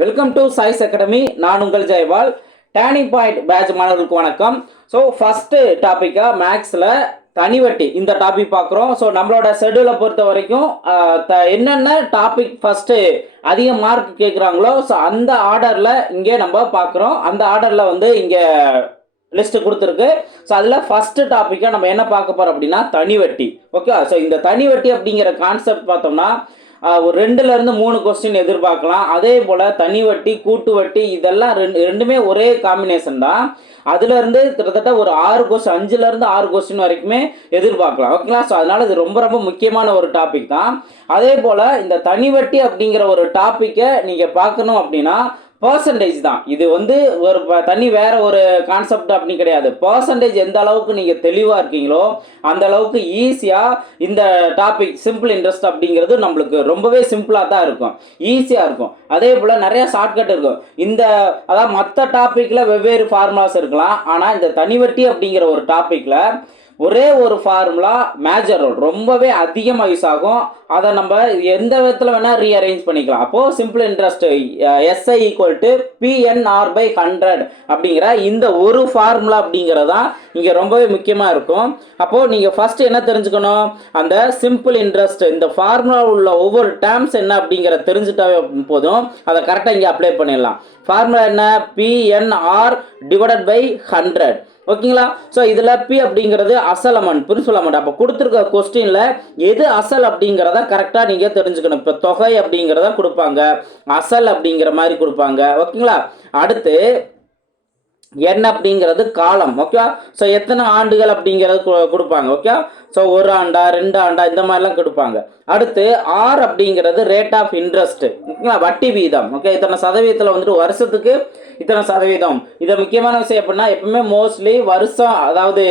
Welcome to choice academy. நான் உங்கள் Jayapal. Turning point batch மாணவர்களுக்கு வணக்கம். ஸோ ஃபஸ்ட்டு டாப்பிக்காக மேக்ஸில் தனிவட்டி இந்த டாபிக் பார்க்குறோம். ஸோ நம்மளோட ஷெடியூலை பொறுத்த வரைக்கும் என்னென்ன டாபிக் ஃபஸ்ட்டு அதிக மார்க் கேட்குறாங்களோ ஸோ அந்த ஆர்டரில் இங்கே நம்ம பார்க்குறோம். அந்த ஆர்டரில் வந்து இங்கே லிஸ்ட்டு கொடுத்துருக்கு. ஸோ அதில் ஃபஸ்ட்டு டாப்பிக்காக நம்ம என்ன பார்க்க போகிறோம் அப்படின்னா தனிவட்டி. ஓகே, ஸோ இந்த தனிவட்டி அப்படிங்கிற கான்செப்ட் பார்த்தோம்னா ஒரு 2லேருந்து 3 கொஸ்டின் எதிர்பார்க்கலாம். அதே போல் தனி வட்டி, கூட்டு வட்டி இதெல்லாம் ரெண்டுமே ஒரே காம்பினேஷன் தான். அதுலேருந்து கிட்டத்தட்ட ஒரு 6 கொஸ்டின், 5லேருந்து 6 கொஸ்டின் வரைக்குமே எதிர்பார்க்கலாம். ஓகேங்களா? ஸோ அதனால் இது ரொம்ப ரொம்ப முக்கியமான ஒரு டாபிக் தான். அதே போல் இந்த தனி வட்டி அப்படிங்கிற ஒரு டாப்பிக்கை நீங்கள் பார்க்கணும் அப்படின்னா பர்சன்டேஜ் தான். இது வந்து ஒரு தனி வேற ஒரு கான்செப்ட் அப்படின்னு கிடையாது. பர்சன்டேஜ் எந்த அளவுக்கு நீங்கள் தெளிவாக இருக்கீங்களோ அந்த அளவுக்கு ஈஸியாக இந்த டாபிக் சிம்பிள் இன்ட்ரெஸ்ட் அப்படிங்கிறது நம்மளுக்கு ரொம்பவே சிம்பிளாக தான் இருக்கும், ஈஸியாக இருக்கும். அதே போல் நிறைய ஷார்ட்கட் இருக்கும். அதாவது மற்ற டாப்பிக்கில் வெவ்வேறு ஃபார்முலாஸ் இருக்கலாம். ஆனால் இந்த தனிவட்டி அப்படிங்கிற ஒரு டாப்பிக்கில் ஒரே ஒரு ஃபார்முலா மேஜர் ரோல் ரொம்பவே அதிகமாக யூஸ் ஆகும். அதை நம்ம எந்த விதத்தில் வேணால் ரீஅரேஞ்ச் பண்ணிக்கலாம். அப்போது சிம்பிள் இன்ட்ரெஸ்ட் SI = PNR/100 அப்படிங்கிற இந்த ஒரு ஃபார்முலா அப்படிங்கிறதான் இங்கே ரொம்பவே முக்கியமாக இருக்கும். அப்போது நீங்கள் ஃபஸ்ட்டு என்ன தெரிஞ்சுக்கணும், அந்த சிம்பிள் இன்ட்ரெஸ்ட் இந்த ஃபார்முலா உள்ள ஒவ்வொரு டேர்ம்ஸ் என்ன அப்படிங்கிற தெரிஞ்சுட்டாவே போதும். அதை கரெக்டாக இங்கே அப்ளை பண்ணிடலாம். ஃபார்முலா என்ன? PNR/100. ஓகேங்களா? ஸோ இதில் P அப்படிங்கிறது அசல் அமௌண்ட், பிரின்சிபல் அமௌண்ட். அப்போ கொடுத்துருக்க கொஸ்டினில் எது அசல் அப்படிங்கிறத கரெக்டாக நீங்கள் தெரிஞ்சுக்கணும். இப்போ தொகை அப்படிங்கிறத கொடுப்பாங்க, அசல் அப்படிங்கிற மாதிரி கொடுப்பாங்க. ஓகேங்களா? அடுத்து N அப்படிங்கிறது காலம். ஓகே, ஸோ எத்தனை ஆண்டுகள் அப்படிங்கிறது கொடுப்பாங்க. ஓகே, ஸோ 1 ஆண்டா 2 ஆண்டா இந்த மாதிரிலாம் கொடுப்பாங்க. அடுத்து R அப்படிங்கிறது ரேட் ஆஃப் இன்ட்ரெஸ்ட். ஓகேங்களா? வட்டி வீதம். ஓகே, இத்தனை சதவீதத்தில் வந்துட்டு வருஷத்துக்கு இத்தனை சதவீதம். இதை முக்கியமான விஷயம் எப்படின்னா எப்பவுமே மோஸ்ட்லி வருஷம், அதாவது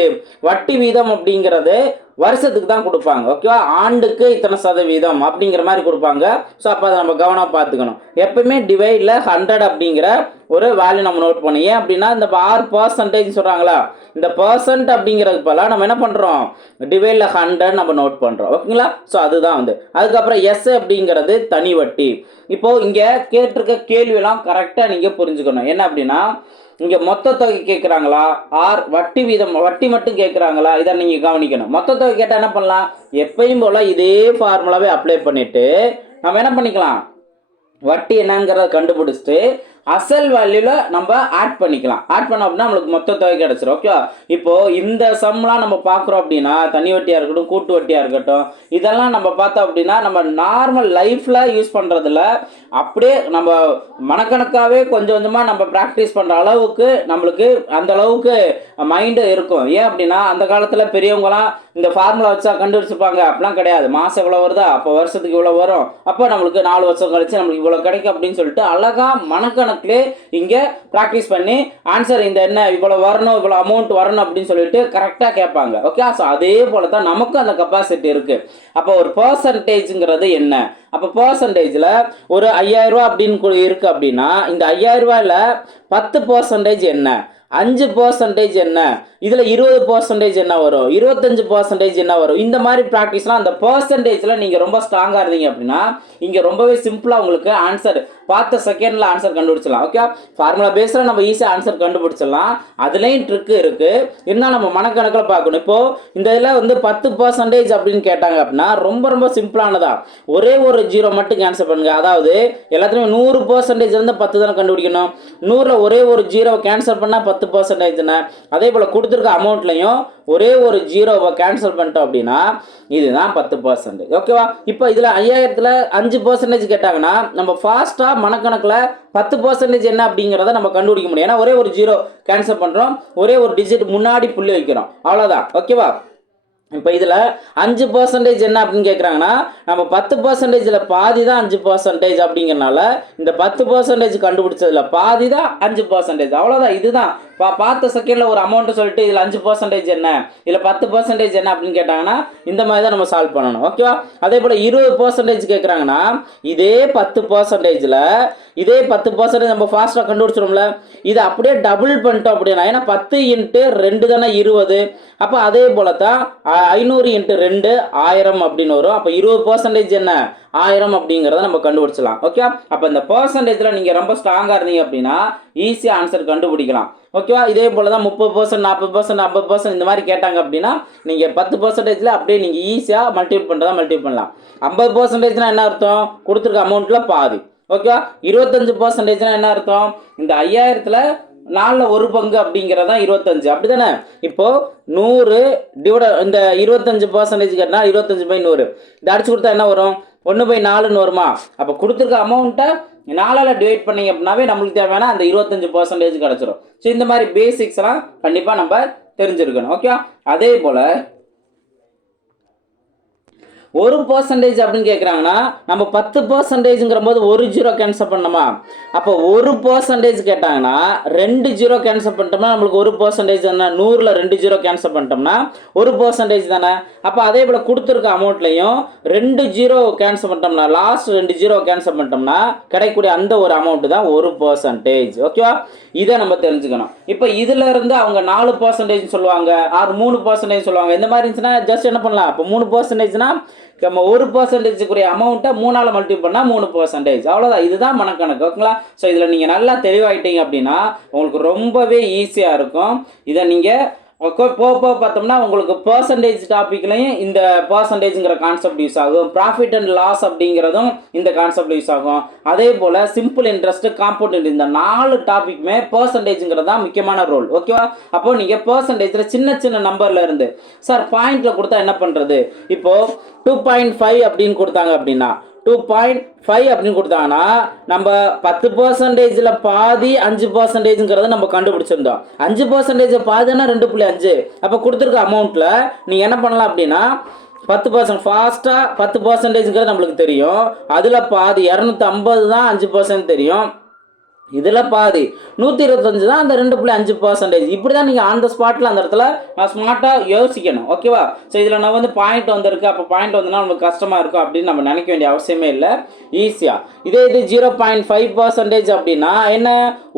வட்டி வீதம் அப்படிங்கிறது வருஷத்துக்கு தான் கொடுப்பாங்க. ஓகேவா? ஆண்டுக்கு இத்தனை சதவீதம் அப்படிங்கிற மாதிரி கொடுப்பாங்க. ஸோ அப்போ அதை நம்ம கவனம் பார்த்துக்கணும். எப்பவுமே டிவைடில் 100 அப்படிங்கிற ஒரு வேல்யூ நம்ம நோட் பண்ணணும். ஏன் அப்படின்னா இந்த R% சொல்கிறாங்களா, இந்த பர்சன்ட் அப்படிங்கிறதுக்கு பதிலாக நம்ம என்ன பண்ணுறோம், டிவைடில் 100 நம்ம நோட் பண்ணுறோம். ஓகேங்களா? ஸோ அதுதான் வந்து அதுக்கப்புறம் S அப்படிங்கிறது தனி வட்டி. இப்போது இங்கே கேட்டிருக்க கேள்வியெல்லாம் கரெக்டாக நீங்கள் புரிஞ்சுக்கணும். என்ன அப்படின்னா இங்கே மொத்த தொகை கேட்குறாங்களா, வட்டி வீதம், வட்டி மட்டும் கேட்குறாங்களா, இதை நீங்கள் கவனிக்கணும். மொத்த தொகை கேட்டால் என்ன பண்ணலாம், எப்பயும் போல் இதே ஃபார்முலாவே அப்ளை பண்ணிவிட்டு நம்ம என்ன பண்ணிக்கலாம், வட்டி என்னங்கிறத கண்டுபிடிச்சிட்டு அசல் வேல்யூவில் நம்ம ஆட் பண்ணிக்கலாம். ஆட் பண்ணோம் அப்படின்னா நம்மளுக்கு மொத்த தொகை கிடச்சிரும். ஓகே, இப்போது இந்த சம்லாம் நம்ம பார்க்குறோம் அப்படின்னா தனி வட்டியாக இருக்கட்டும், கூட்டு வட்டியாக இருக்கட்டும், இதெல்லாம் நம்ம பார்த்தோம் அப்படின்னா நம்ம நார்மல் லைஃப்பில் யூஸ் பண்ணுறதில்ல. அப்படியே நம்ம மனக்கணக்காகவே கொஞ்சம் கொஞ்சமாக நம்ம ப்ராக்டிஸ் பண்ணுற அளவுக்கு நம்மளுக்கு அந்த அளவுக்கு மைண்டு இருக்கும். ஏன் அப்படின்னா அந்த காலத்தில் பெரியவங்களாம் இந்த ஃபார்முலா வச்சா கண்டுபிடிச்சிருப்பாங்க. அப்படிலாம் கிடையாது. மாதம் இவ்வளோ வருதா, அப்போ வருஷத்துக்கு இவ்வளோ வரும், அப்போ நம்மளுக்கு 4 வருஷம் கழிச்சு நம்மளுக்கு இவ்வளோ கிடைக்கும் அப்படின்னு சொல்லிட்டு அழகாக மனக்கணக்கிலே இங்கே ப்ராக்டிஸ் பண்ணி ஆன்சர் இந்த என்ன இவ்வளோ வரணும், இவ்வளோ அமௌண்ட் வரணும் அப்படின்னு சொல்லிட்டு கரெக்டாக கேட்பாங்க. ஓகே, ஸோ அதே போல தான் நமக்கும் அந்த கெப்பாசிட்டி இருக்குது. அப்போ ஒரு பர்சன்டேஜுங்கிறது என்ன, அப்போ பர்சன்டேஜில் ஒரு 5000 ரூபா அப்படின்னு இருக்குது அப்படின்னா இந்த 5000 ரூபாயில் 10% என்ன, 5% என்ன, இதில் 20% என்ன வரும், 25% என்ன வரும், இந்த மாதிரி ப்ராக்டிஸ்லாம் அந்த பர்சன்டேஜில் நீங்கள் ரொம்ப ஸ்ட்ராங்காக இருந்தீங்க அப்படின்னா இங்கே ரொம்பவே சிம்பிளாக உங்களுக்கு ஆன்சர் பார்த்த செகண்டில் ஆன்சர் கண்டுபிடிச்சிடலாம். ஓகே, ஃபார்முலா பேஸில் நம்ம ஈஸியாக ஆன்சர் கண்டுபிடிச்சிடலாம். அதுலேயும் ட்ரிக்கு இருக்குது. இருந்தால் நம்ம மனக்கணக்கில் பார்க்கணும். இப்போது இந்த இதில் வந்து 10% அப்படின்னு கேட்டாங்க அப்படின்னா ரொம்ப ரொம்ப சிம்பிளானதா, ஒரே ஒரு 0 மட்டும் கேன்சல் பண்ணுங்க. அதாவது எல்லாத்துலேயும் 100%, 10 தானே கண்டுபிடிக்கணும். 100ல் ஒரே ஒரு 0 கேன்சல் பண்ணால் 10%. அதே போல் கொடுத்துருக்க அமௌண்ட்லையும் ஒரே ஒரு 0வை கேன்சல் பண்ணிட்டோம் அப்படின்னா இதுதான் 10%. ஓகேவா? இப்போ இதில் 5000ல் 5% கேட்டாங்கன்னா நம்ம ஃபாஸ்ட்டாக மனக்கணக்கில் 10% என்ன அப்படிங்கிறத நம்ம கண்டுபிடிக்க முடியும். ஏன்னா ஒரே ஒரு 0 கேன்சல் பண்ணுறோம், ஒரே ஒரு டிஜிட் முன்னாடி புள்ளி வைக்கிறோம், அவ்வளோதான். ஓகேவா? இப்போ இதில் 5% என்ன அப்படின்னு கேட்குறாங்கன்னா நம்ம 10%ல் பாதி தான் 5% அப்படிங்கிறனால இந்த 10% கண்டுபிடிச்சதில் பாதி தான் 5%, அவ்வளோதான். இதுதான் பார்த்த செகண்டில் ஒரு அமௌண்ட்டு சொல்லிட்டு இதில் 5% என்ன, இதில் 10% என்ன அப்படின்னு கேட்டாங்கன்னா இந்த மாதிரி தான் நம்ம சால்வ் பண்ணணும். ஓகேவா? அதே போல் 20% கேட்குறாங்கன்னா இதே 10%ல் இதே 10% நம்ம ஃபாஸ்ட்டாக கண்டுபிடிச்சிடும்ல, இதை அப்படியே டபுள் பண்ணிட்டோம் அப்படின்னா, ஏன்னா 10 × 2 தானே 20. அப்போ அதே போல தான் 500 × 2 1000 அப்படின்னு வரும். அப்போ 20% என்ன 1000 அப்படிங்கிறத நம்ம கண்டுபிடிச்சலாம். ஓகே, அப்போ இந்த பர்சன்டேஜில் நீங்கள் ரொம்ப ஸ்ட்ராங்காக இருந்தீங்க அப்படின்னா ஈஸியாக ஆன்சர் கண்டுபிடிக்கலாம். ஓகேவா? இதே போல் தான் 30%, 40%, 50% இந்த மாதிரி கேட்டாங்க அப்படின்னா நீங்கள் 10%ல் அப்படியே நீங்கள் ஈஸியாக மல்டிபிள் பண்ணுறதா மல்டிபிள் பண்ணலாம். 50%னா என்ன அர்த்தம்? கொடுத்துருக்க அமௌண்ட்டில் பாதி. ஓகேவா? 25%னா என்ன அர்த்தம்? இந்த 5000ல் 4ல் 1 பங்கு அப்படிங்கிறதான் 25. அப்படி தானே? இப்போது 100 இந்த 25% கேட்டால் 25/100 இதை அடிச்சு கொடுத்தா என்ன வரும்? 1/4ன்னு வருமா? அப்போ கொடுத்துருக்க அமௌண்ட்டை 4ஆல் டிவைட் பண்ணிங்க அப்படின்னாவே நம்மளுக்கு தேவையான அந்த 25% கிடச்சிரும். ஸோ இந்த மாதிரி பேசிக்ஸ்லாம் கண்டிப்பாக நம்ம தெரிஞ்சிருக்கணும். ஓகே, அதே போல் 1% அப்படின்னு கேட்குறாங்கன்னா நம்ம 10%ங்கிற போது 1 0 கேன்சல் பண்ணணுமா? அப்போ 1% கேட்டாங்கன்னா 2 0 கேன்சல் பண்ணிட்டோம்னா நம்மளுக்கு 1% தானே. 100ல் 2 0 கேன்சல் பண்ணிட்டோம்னா 1% தானே. அப்போ அதே போல் கொடுத்துருக்க அமௌண்ட்லையும் 2 0 கேன்சல் பண்ணிட்டோம்னா, லாஸ்ட் 2 0 கேன்சல் பண்ணிட்டோம்னா கிடைக்கக்கூடிய அந்த ஒரு அமௌண்ட் தான் 1%. ஓகேவா? இதை நம்ம தெரிஞ்சுக்கணும். இப்போ இதுல இருந்து அவங்க 4% சொல்லுவாங்க, 3% சொல்லுவாங்க. இந்த மாதிரி இருந்துச்சுன்னா ஜஸ்ட் என்ன பண்ணலாம்? இப்போ 3%னா நம்ம 1%க்குரிய அமௌண்ட்டை 3ஆல் மல்டிபிள் பண்ணால் 3%. அவ்வளோதான். இதுதான் மனக்கணக்கு. ஓகேங்களா? ஸோ இதில் நீங்கள் நல்லா தெளிவாயிட்டீங்க அப்படின்னா உங்களுக்கு ரொம்பவே ஈஸியாக இருக்கும். இதை நீங்கள் போக பார்த்தோம்னா உங்களுக்கு பர்சன்டேஜ் டாப்பிக்லையும் இந்த பர்சன்டேஜ்ங்கிற கான்செப்ட் யூஸ் ஆகும். ப்ராஃபிட் அண்ட் லாஸ் அப்படிங்கிறதும் இந்த கான்செப்ட் யூஸ் ஆகும். அதே போல் சிம்பிள் இன்ட்ரெஸ்ட், காம்பவுண்ட் இந்த 4 டாபிக்குமே பர்சன்டேஜ்ங்கிறது தான் முக்கியமான ரோல். ஓகேவா? அப்போ நீங்கள் பர்சன்டேஜில் சின்ன சின்ன நம்பரில் இருந்து சார் பாயிண்டில் கொடுத்தா என்ன பண்ணுறது? இப்போது 2.5 அப்படின்னு கொடுத்தாங்க அப்படின்னா 2.5 அப்படின்னு கொடுத்தாங்கன்னா நம்ம 10%ல் பாதி 5%ங்கிறத நம்ம கண்டுபிடிச்சிருந்தோம். 5% பாதினா 2.5. அப்போ கொடுத்துருக்க அமௌண்ட்டில் நீங்கள் என்ன பண்ணலாம் அப்படின்னா 10% ஃபாஸ்ட்டாக 10%ங்கிறது நம்மளுக்கு தெரியும். அதில் பாதி 250 தான் 5% தெரியும். இதில் பாதி 125 தான் அந்த 2.5%. இப்படி தான் நீங்கள் ஆன் த ஸ்பாட்டில் அந்த இடத்துல ஸ்மார்ட்டாக யோசிக்கணும். ஓகேவா? ஸோ இதில் நான் வந்து பாயிண்ட் வந்திருக்கு, அப்போ பாயிண்ட் வந்துன்னா நமக்கு கஷ்டமாக இருக்கும் அப்படின்னு நம்ம நினைக்க வேண்டிய அவசியமே இல்லை. ஈஸியாக இது 0.5% அப்படின்னா என்ன?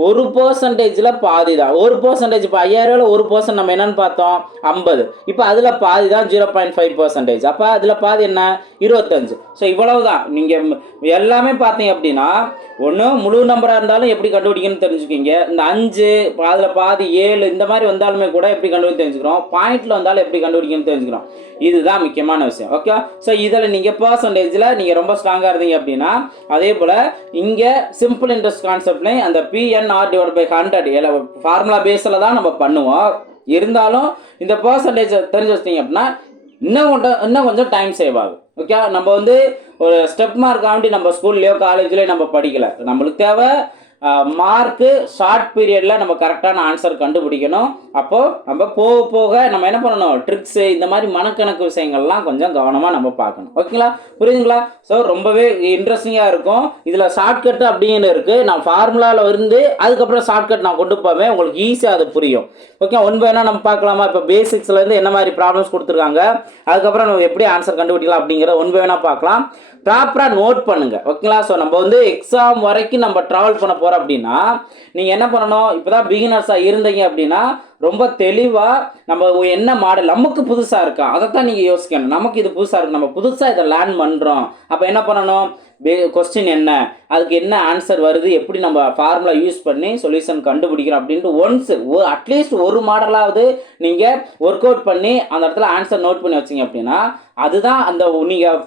1%ல் பாதி தான். 1% இப்போ 5000ல் 1% நம்ம என்னன்னு பார்த்தோம்? 50. இப்போ அதில் பாதி தான் 0.5%. அப்போ அதில் பாதி என்ன? 25. ஸோ இவ்வளவு தான். நீங்கள் எல்லாமே பார்த்தீங்க அப்படின்னா ஒன்று முழு நம்பராக இருந்தாலும் எப்படி கண்டுபிடிக்கணும்னு தெரிஞ்சுக்கிங்க. இந்த 5 அதில் பாதி 7 இந்த மாதிரி வந்தாலுமே கூட எப்படி கண்டுபிடிக்க தெரிஞ்சுக்கிறோம். பாயிண்ட்ல வந்தாலும் எப்படி கண்டுபிடிக்கணும்னு தெரிஞ்சுக்கிறோம். இதுதான் முக்கியமான விஷயம். ஓகே, ஸோ இதில் நீங்கள் பர்சன்டேஜில் நீங்கள் ரொம்ப ஸ்ட்ராங்காக இருந்தீங்க அப்படின்னா அதே போல் இங்கே சிம்பிள் இன்ட்ரெஸ்ட் கான்செப்ட்லேயும் அந்த PNR/100 ஃபார்முலா பேஸில் தான் நம்ம பண்ணுவோம். இருந்தாலும் இந்த பர்சன்டேஜ் தெரிஞ்சு வச்சிட்டிங்க அப்படின்னா இன்னும் கொஞ்சம் டைம் சேவ் ஆகும். ஓகே, நம்ம வந்து ஒரு ஸ்டெப் மார்க் ஆண்டி நம்ம ஸ்கூல்லையோ காலேஜ்லேயோ நம்ம படிக்கலை. நம்மளுக்கு தேவை மார்க்கு ஷார்ட் பீரியடில் நம்ம கரெக்டான ஆன்சர் கண்டுபிடிக்கணும். அப்போது நம்ம போக போக நம்ம என்ன பண்ணணும்? ட்ரிக்ஸு இந்த மாதிரி மனக்கணக்கு விஷயங்கள்லாம் கொஞ்சம் கவனமாக நம்ம பார்க்கணும். ஓகேங்களா? புரியுதுங்களா? ஸோ ரொம்பவே இன்ட்ரெஸ்டிங்காக இருக்கும். இதில் ஷார்ட்கட்டு அப்படின்னு இருக்குது. நான் ஃபார்முலாவில் இருந்து அதுக்கப்புறம் ஷார்ட்கட் நான் கொண்டு போவேன். உங்களுக்கு ஈஸியாக அது புரியும். ஓகே, ஒன் பை ஒன்னாக நம்ம பார்க்கலாமா? இப்போ பேசிக்ஸ்லேருந்து என்ன மாதிரி ப்ராப்ளம்ஸ் கொடுத்துருக்காங்க, அதுக்கப்புறம் நம்ம எப்படி ஆன்சர் கண்டுபிடிக்கலாம் அப்படிங்கிறத ஒன் பை ஒன்னாக பார்க்கலாம். ப்ராப்பராக நோட் பண்ணுங்கள். ஓகேங்களா? ஸோ நம்ம வந்து எக்ஸாம் வரைக்கும் நம்ம ட்ராவல் பண்ண போகிறோம் அப்படின்னா நீங்கள் என்ன பண்ணணும்? இப்போ தான் பிகினர்ஸாக இருந்தீங்க அப்படின்னா ரொம்ப தெளிவாக நம்ம என்ன மாடல் நமக்கு புதுசாக இருக்கா அதைத்தான் நீங்கள் யோசிக்கணும். நமக்கு இது புதுசாக இருக்குது, நம்ம புதுசாக இதை லேர்ன் பண்ணுறோம். அப்போ என்ன பண்ணணும்? கொஸ்டின் என்ன, அதுக்கு என்ன ஆன்சர் வருது, எப்படி நம்ம ஃபார்முலா யூஸ் பண்ணி சொல்யூஷன் கண்டுபிடிக்கிறோம் அப்படின்ட்டு அட்லீஸ்ட் ஒரு மாடலாவது நீங்கள் ஒர்க் அவுட் பண்ணி அந்த இடத்துல ஆன்சர் நோட் பண்ணி வச்சிங்க அப்படின்னா அதுதான் அந்த நீங்கள்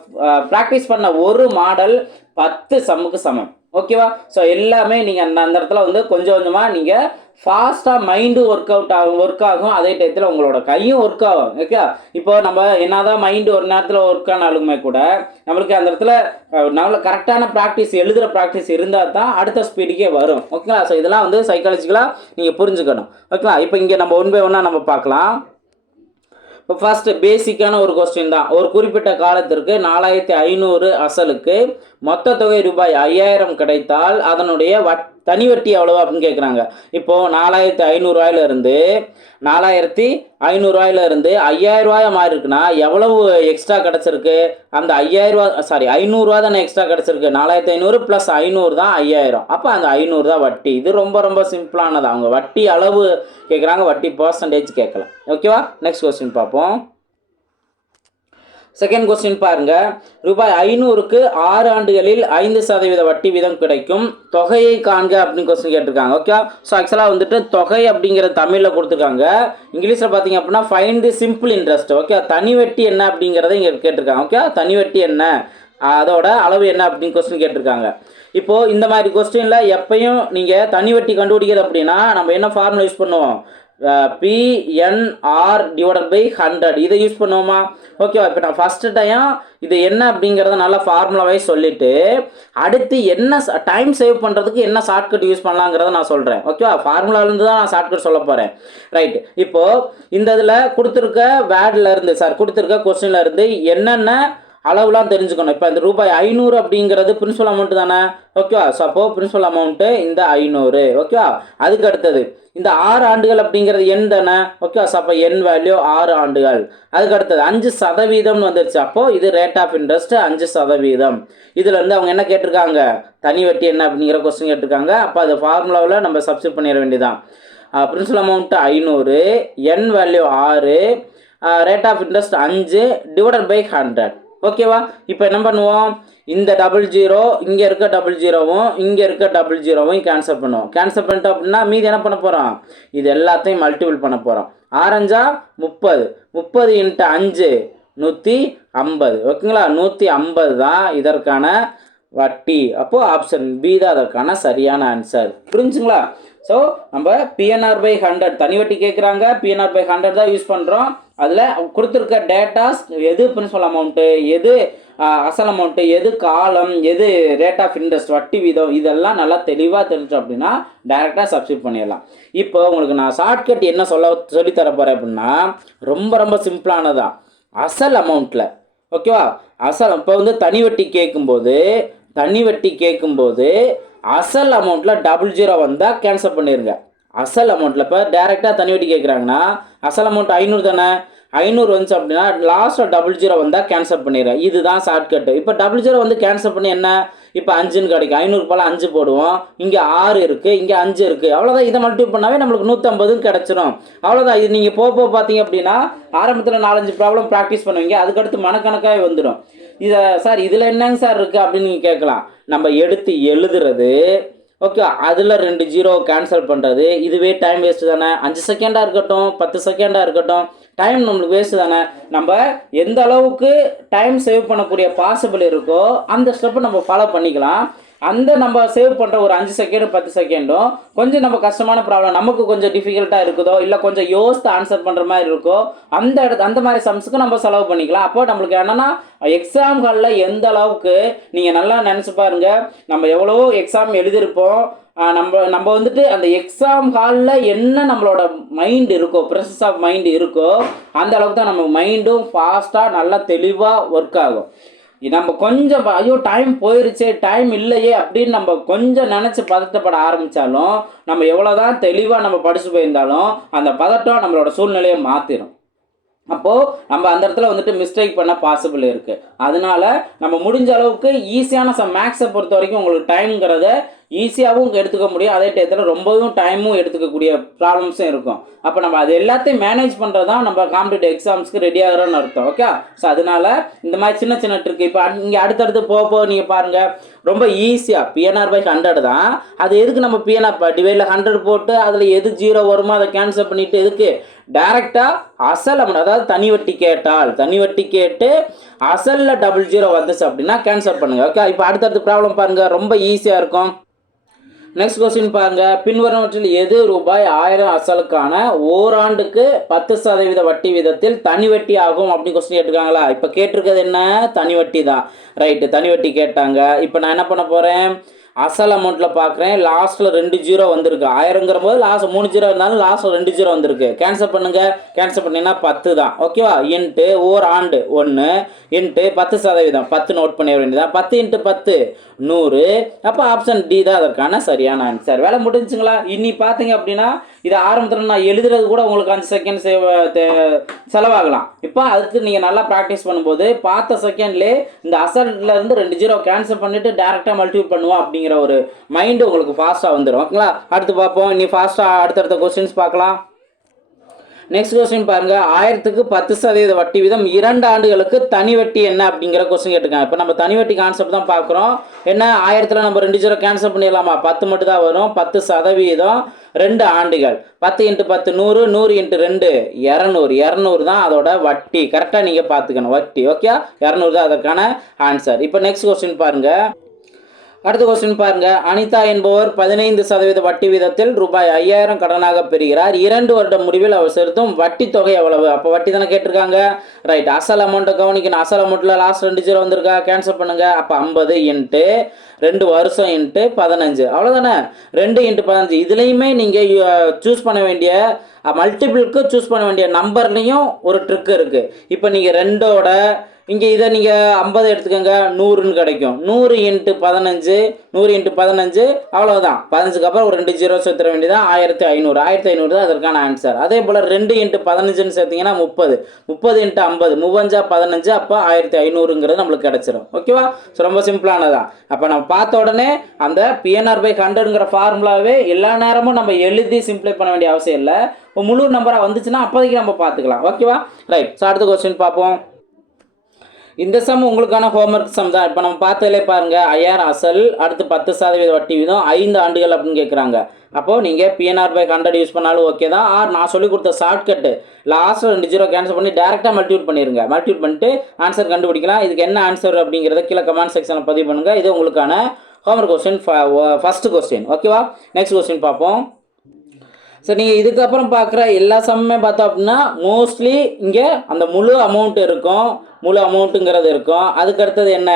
ப்ராக்டிஸ் பண்ண ஒரு மாடல் 10 சம்முக்கு சமம். ஓகேவா? ஸோ எல்லாமே நீங்கள் அந்த இடத்துல வந்து கொஞ்சம் கொஞ்சமாக நீங்கள் ஃபாஸ்ட்டாக மைண்டும் ஒர்க் ஆகும். அதே டயத்தில் உங்களோட கையும் ஒர்க் ஆகும். ஓகே, இப்போ நம்ம என்னதான் மைண்டு ஒரு நேரத்தில் ஒர்க் ஆனாலுமே கூட நம்மளுக்கு அந்த இடத்துல நல்ல கரெக்டான ப்ராக்டிஸ், எழுதுகிற ப்ராக்டிஸ் இருந்தால் தான் அடுத்த ஸ்பீடுக்கே வரும். ஓகேங்களா? ஸோ இதெல்லாம் வந்து சைக்காலஜிக்கலாக நீங்கள் புரிஞ்சுக்கணும். ஓகேங்களா? இப்போ இங்கே நம்ம ஒன் பை ஒன்னாக நம்ம பார்க்கலாம். இப்போ ஃபர்ஸ்ட் பேசிக்கான ஒரு கொஸ்டின் தான். ஒரு குறிப்பிட்ட காலத்திற்கு 4500 அசலுக்கு மொத்த தொகை ரூபாய் 5000 கிடைத்தால் அதனுடைய தனி வட்டி எவ்வளவு அப்படின்னு கேட்குறாங்க. இப்போது 4500 இருந்து 4500 இருந்து 5000 மாறி இருக்குன்னா எவ்வளவு எக்ஸ்ட்ரா கிடச்சிருக்கு? அந்த 500 தானே எக்ஸ்ட்ரா கிடச்சிருக்கு. 4500 + 500 தான் 5000. அப்போ அந்த 500 தான் வட்டி. இது ரொம்ப ரொம்ப சிம்பிளானது. அவங்க வட்டி அளவு கேட்குறாங்க, வட்டி பர்சன்டேஜ் கேட்கல. ஓகேவா? நெக்ஸ்ட் கொஸ்டின் பார்ப்போம். செகண்ட் கொஸ்டின் பாருங்க. ரூபாய் 500க்கு 6 ஆண்டுகளில் 5% வட்டி வீதம் கிடைக்கும், தொகையை காண்க அப்படின்னு கொஸ்டின் கேட்டிருக்காங்க. ஓகே, ஸோ ஆக்சுவலாக வந்துட்டு தொகை அப்படிங்கிற தமிழில் கொடுத்துருக்காங்க. இங்கிலீஷில் பார்த்தீங்க அப்படின்னா ஃபைண்ட் தி சிம்பிள் இன்ட்ரெஸ்ட். ஓகே, தனி வட்டி என்ன அப்படிங்கிறத இங்கே கேட்டிருக்காங்க. ஓகே, தனி வட்டி என்ன, அதோட அளவு என்ன அப்படின்னு கொஸ்டின் கேட்டிருக்காங்க. இப்போது இந்த மாதிரி கொஸ்டினில் எப்பயும் நீங்கள் தனி வட்டி கண்டுபிடிக்கிறது அப்படின்னா நம்ம என்ன ஃபார்முலா யூஸ் பண்ணுவோம்? PNR/100 இதை யூஸ் பண்ணுவோமா? ஓகேவா? இப்போ நான் ஃபஸ்ட்டு டைம் இது என்ன அப்படிங்கிறத நல்லா ஃபார்முலாவே சொல்லிவிட்டு அடுத்து என்ன டைம் சேவ் பண்ணுறதுக்கு என்ன ஷார்ட்கட் யூஸ் பண்ணலாங்கிறத நான் சொல்கிறேன். ஓகேவா? ஃபார்முலாலேருந்து தான் நான் ஷார்ட்கட் சொல்ல போகிறேன். ரைட், இப்போது இந்த இதில் கொடுத்துருக்க வேர்ட்லேருந்து கொடுத்துருக்க கொஸ்டின்லேருந்து என்னென்ன அளவுலாம் தெரிஞ்சுக்கணும். இப்போ இந்த ரூபாய் 500 அப்படிங்கிறது பிரின்சிபல் அமௌண்ட் தானே. ஓகேவா? ஸோ அப்போது பிரின்சிபல் அமௌண்ட்டு இந்த 500. ஓகேவா? அதுக்கு அடுத்தது இந்த 6 ஆண்டுகள் அப்படிங்கிறது எண் தானே. ஓகே, ஸோ அப்போ எண் வேல்யூ 6 ஆண்டுகள். அதுக்கு அடுத்தது 5% வந்துருச்சு. அப்போது இது ரேட் ஆஃப் இன்ட்ரெஸ்ட் 5%. இதுலேருந்து அவங்க என்ன கேட்டிருக்காங்க? தனி வட்டி என்ன அப்படிங்கிற கொஸ்டின் கேட்டிருக்காங்க. அப்போ அது ஃபார்முலாவில் நம்ம சப்ஸ்டிட் பண்ணிட வேண்டியதான். பிரின்சிபல் அமௌண்ட்டு 500, எண் வேல்யூ 6, ரேட் ஆஃப் இன்ட்ரெஸ்ட் 5 / 100. ஓகேவா? இப்போ என்ன பண்ணுவோம்? இந்த 00 இங்கே இருக்க 00வும் இங்கே இருக்க 00வும் கேன்சல் பண்ணுவோம். கேன்சல் பண்ணிட்டோம் அப்படின்னா மீதி என்ன பண்ண போகிறோம்? இது எல்லாத்தையும் மல்டிபிள் பண்ண போகிறோம். 6×5 30, 30 × 5 150. ஓகேங்களா? 150 தான் இதற்கான வட்டி. அப்போது ஆப்ஷன் பி தான் அதற்கான சரியான ஆன்சர். புரிஞ்சுங்களா? ஸோ நம்ம PNR/100 தனி வட்டி கேட்குறாங்க, PNR/100 தான் யூஸ் பண்ணுறோம். அதில் கொடுத்துருக்க டேட்டாஸ் எது பிரின்சிபல் அமௌண்ட்டு, எது அசல் அமௌண்ட்டு, எது காலம், எது ரேட் ஆஃப் இன்ட்ரெஸ்ட் வட்டி வீதம், இதெல்லாம் நல்லா தெளிவாக தெரிஞ்சோம் அப்படின்னா டைரெக்டாக சப்ஸ்டிட் பண்ணிடலாம். இப்போ உங்களுக்கு நான் ஷார்ட்கட் என்ன சொல்லித்தர போகிறேன் அப்படின்னா ரொம்ப ரொம்ப சிம்பிளானதான். அசல் அமௌண்ட்டில் ஓகேவா, அசல் இப்போ வந்து தனி வட்டி கேட்கும்போது அசல் அமௌண்ட்டில் 00 வந்தால் கேன்சல் பண்ணிடுங்க. அசல் அமௌண்ட்டில் இப்போ டேரெக்டாக தனி வட்டி கேட்குறாங்கன்னா அசல் அமௌண்ட் 500 தானே. 500 வந்துச்சு அப்படின்னா லாஸ்ட்டில் 00 வந்தால் கேன்சல் பண்ணிடுறேன். இதுதான் ஷார்ட்கட்டு. இப்போ 00 வந்து கேன்சல் பண்ணி என்ன, இப்போ 5ன்னு கிடைக்கும். 500 போல் 5 போடுவோம். இங்கே 6 இருக்குது, இங்கே 5 இருக்குது. அவ்வளோதான். இதை மல்டிபிள் பண்ணாவே நம்மளுக்கு 150 கிடச்சிரும். அவ்வளோதான். இது நீங்கள் போக பார்த்தீங்க அப்படின்னா ஆரம்பத்தில் 4-5 ப்ராப்ளம் ப்ராக்டிஸ் பண்ணுவீங்க. அதுக்கடுத்து மனக்கணக்காகவே வந்துடும். இதை சார் இதில் என்னங்க சார் இருக்குது அப்படின்னு நீங்கள் கேட்கலாம். நம்ம எடுத்து எழுதுறது, ஓகே, அதில் 2 0 கேன்சல் பண்ணுறது, இதுவே டைம் வேஸ்ட்டு தானே. 5 செகண்டாக இருக்கட்டும், 10 செகண்டாக இருக்கட்டும், டைம் நம்மளுக்கு வேஸ்ட்டு தானே. நம்ம எந்த அளவுக்கு டைம் சேவ் பண்ணக்கூடிய பாசிபிள் இருக்கோ அந்த ஸ்டெப்பை நம்ம ஃபாலோ பண்ணிக்கலாம். அந்த நம்ம சேவ் பண்ணுற ஒரு 5 செகண்டு 10 செகண்டும் கொஞ்சம் நம்ம கஷ்டமான ப்ராப்ளம், நமக்கு கொஞ்சம் டிஃபிகல்ட்டாக இருக்குதோ, இல்லை கொஞ்சம் யோசித்து ஆன்சர் பண்ணுற மாதிரி இருக்கோ, அந்த மாதிரி சம்ஸுக்கு நம்ம செலவு பண்ணிக்கலாம். அப்போ நம்மளுக்கு என்னென்னா எக்ஸாம் ஹாலில் எந்த அளவுக்கு நீங்கள் நல்லா நினச்சி பாருங்கள். நம்ம எவ்வளோ எக்ஸாம் எழுதியிருப்போம். நம்ம வந்துட்டு அந்த எக்ஸாம் ஹாலில் என்ன நம்மளோட மைண்டு இருக்கோ, ப்ரெசஸ் ஆஃப் மைண்டு இருக்கோ, அந்த அளவுக்கு தான் நம்ம மைண்டும் ஃபாஸ்ட்டாக நல்லா தெளிவாக ஒர்க் ஆகும். நம்ம கொஞ்சம் ஐயோ டைம் போயிருச்சே, டைம் இல்லையே அப்படின்னு நம்ம கொஞ்சம் நினச்சி பதட்டப்பட ஆரம்பித்தாலும், நம்ம எவ்வளோதான் தெளிவாக நம்ம படித்து போயிருந்தாலும் அந்த பதட்டம் நம்மளோட சூழ்நிலையை மாற்றிடும். அப்போது நம்ம அந்த இடத்துல வந்துட்டு மிஸ்டேக் பண்ண பாசிபிள் இருக்குது. அதனால நம்ம முடிஞ்ச அளவுக்கு ஈஸியான மேக்ஸை பொறுத்த வரைக்கும் உங்களுக்கு டைம்ங்கிறத ஈஸியாகவும் எடுத்துக்க முடியும். அதே டயத்தில் ரொம்பவும் டைமும் எடுத்துக்கக்கூடிய ப்ராப்ளம்ஸும் இருக்கும். அப்போ நம்ம அது எல்லாத்தையும் மேனேஜ் பண்ணுறது தான் நம்ம காம்படிட்டிவ் எக்ஸாம்ஸ்க்கு ரெடி ஆகிறோன்னு அர்த்தம். ஓகே, ஸோ அதனால் இந்த மாதிரி சின்ன சின்ன ட்ரிக் இப்போ இங்கே அடுத்தடுத்து போக நீங்கள் பாருங்கள். ரொம்ப ஈஸியாக PNR/100 தான். அது எதுக்கு நம்ம PNR டிவைடில் 100 போட்டு அதில் எது 0 வருமோ அதை கேன்சல் பண்ணிவிட்டு எதுக்கு டைரெக்டாக அசல் அமௌண்ட், அதாவது தனி வட்டி கேட்டு அசலில் 00 வந்துச்சு அப்படின்னா கேன்சல் பண்ணுங்கள். ஓகே, இப்போ அடுத்தடுத்து ப்ராப்ளம் பாருங்கள், ரொம்ப ஈஸியாக இருக்கும். நெக்ஸ்ட் கொஸ்டின் பாருங்க. பின்வருவற்றில் எது ரூபாய் 1000 அசலுக்கான ஓராண்டுக்கு 10% வட்டி வீதத்தில் தனி வட்டி ஆகும் அப்படின்னு கொஸ்டின் கேட்டிருக்காங்களா? இப்போ கேட்டிருக்கிறது என்ன? தனி வட்டி தான். ரைட்டு, தனி வட்டி கேட்டாங்க. இப்போ நான் என்ன பண்ண போகிறேன்? அசல் அமௌண்ட்டில் பார்க்குறேன், லாஸ்ட்டில் 2 ஜீரோ வந்திருக்கு. 1000ங்கிற போது லாஸ்ட் 3 ஜீரோ இருந்தாலும் லாஸ்ட்டில் 2 ஜீரோ வந்திருக்கு. கேன்சல் பண்ணுங்கள். கேன்சல் பண்ணிங்கன்னா 10 தான். ஓகேவா? இன்ட்டு ஓர் ஆண்டு 1 இன்ட்டு 10%, 10 நோட் பண்ண வேண்டியதான். 10 இன்ட்டு 10 100. அப்போ ஆப்ஷன் டி தான் அதற்கான சரியான ஆன்சர். வேலை முடிஞ்சுங்களா? இன்னி பார்த்தீங்க அப்படின்னா இது ஆரம்பத்தில் நான் எழுதுறது கூட உங்களுக்கு 5 செகண்ட் செலவாகலாம். இப்போ அதுக்கு நீங்கள் நல்லா ப்ராக்டிஸ் பண்ணும்போது பார்த்த செகண்ட்லேயே இந்த அசல்லேருந்து 2 ஜீரோ கேன்சல் பண்ணிவிட்டு டேரெக்டாக மல்டிபிள் பண்ணுவோம் அப்படிங்கிற ஒரு மைண்டு உங்களுக்கு ஃபாஸ்ட்டாக வந்துடும். ஓகேங்களா? அடுத்து பார்ப்போம். இனி ஃபாஸ்ட்டாக அடுத்தடுத்த கொஸ்டின்ஸ் பார்க்கலாம். நெக்ஸ்ட் கொஸ்டின் பாருங்க. 1000க்கு 10% வட்டி வீதம் 2 ஆண்டுகளுக்கு தனி வட்டி என்ன அப்படிங்கிற கொஸ்டின் கேட்டுருக்காங்க. இப்போ நம்ம தனி வட்டி கான்செப்ட் தான் பார்க்குறோம். என்ன 1000ல் நம்ம 2 ஜீரோ கேன்சல் பண்ணிடலாமா? 10 மட்டும் தான் வரும். 10% 2 ஆண்டுகள். 10 இன்ட்டு 10 100, 100 இன்ட்டு 2 200. 200 தான் அதோட வட்டி. கரெக்டாக நீங்கள் பார்த்துக்கணும் வட்டி. ஓகே, 200 தான் அதற்கான ஆன்சர். இப்போ நெக்ஸ்ட் கொஸ்டின் பாருங்க. அடுத்த கொஸ்டின் பாருங்க. அனிதா என்பவர் 15% வட்டி வீதத்தில் ரூபாய் 5000 கடனாக பெறுகிறார். 2 வருட முடிவில் அவர் செலுத்தும் வட்டி தொகை எவ்வளவு? அப்போ வட்டி தானே கேட்டிருக்காங்க. ரைட், அசல் அமௌண்ட்டை கவனிக்கணும். அசல் அமௌண்ட்டில் லாஸ்ட் 2 ஜீரோ வந்திருக்கா? கேன்சல் பண்ணுங்க. அப்போ 50 இன்ட்டு 2 வருஷம் இன்ட்டு 15. அவ்வளோதானே? 2 இன்ட்டு 15. இதுலேயுமே நீங்கள் சூஸ் பண்ண வேண்டிய மல்டிபிளுக்கு சூஸ் பண்ண வேண்டிய நம்பர்லேயும் ஒரு ட்ரிக் இருக்குது. இப்போ நீங்கள் 2ஓட இங்கே இதை நீங்கள் 50 எடுத்துக்கோங்க, 100ன்னு கிடைக்கும். 100 இன்ட்டு 15, 100 இன்ட்டு 15 அவ்வளோதான். 15க்கு அப்புறம் ஒரு 2 ஜீரோ சேர்த்துற வேண்டியதான். 1500. 1500 தான் அதற்கான ஆன்சர். அதே போல் 2 இன்ட்டு 15ன்னு சேர்த்திங்கன்னா 30. 30 இன்ட்டு 50 35 15. அப்போ 1500ங்கிறது நம்மளுக்கு கிடச்சிரும். ஓகேவா? ஸோ ரொம்ப சிம்பிளானதான். அப்போ நம்ம பார்த்த உடனே அந்த PNR/100ங்கிற ஃபார்முலாவே எல்லா நேரமும் நம்ம எழுதி சிம்பிளை பண்ண வேண்டிய அவசியம் இல்லை. முழு நம்பராக வந்துச்சுன்னா அப்போதைக்கு நம்ம பார்த்துக்கலாம். ஓகேவா? ரைட். ஸோ அடுத்த கொஸ்டின் பார்ப்போம். இந்த சம் உங்களுக்கான ஹோம்ஒர்க் சம் தான். இப்போ நம்ம பார்த்ததிலே பாருங்கள். 5000 அசல், அடுத்து 10% வட்டி வீதம், 5 ஆண்டுகள் அப்படின்னு கேட்குறாங்க. அப்போது நீங்கள் PNR/100 யூஸ் பண்ணாலும் ஓகே தான். ஆர் நான் சொல்லி கொடுத்த ஷார்ட்கட்டு லாஸ்ட்டில் 2 ஜீரோ கேன்சல் பண்ணி டேரெக்டாக மல்டிபிள் பண்ணிடுங்க. மல்டிபிள் பண்ணிட்டு ஆன்சர் கண்டுபிடிக்கலாம். இதுக்கு என்ன ஆன்சர் அப்படிங்கிறத கீழே கமெண்ட் செக்ஷனில் பதிவு பண்ணுங்கள். இது உங்களுக்கான ஹோம்ஒர்க் கொஸ்டின், ஃபஸ்ட்டு கொஸ்டின். ஓகேவா? நெக்ஸ்ட் கொஸ்டின் பார்ப்போம். ஸோ நீங்கள் இதுக்கப்புறம் பார்க்குற எல்லா சம்மே பார்த்தோம் அப்படின்னா மோஸ்ட்லி இங்கே அந்த முழு அமௌண்ட் இருக்கும். முழு அமௌண்ட்டுங்கிறது இருக்கும். அதுக்கு அடுத்தது என்ன?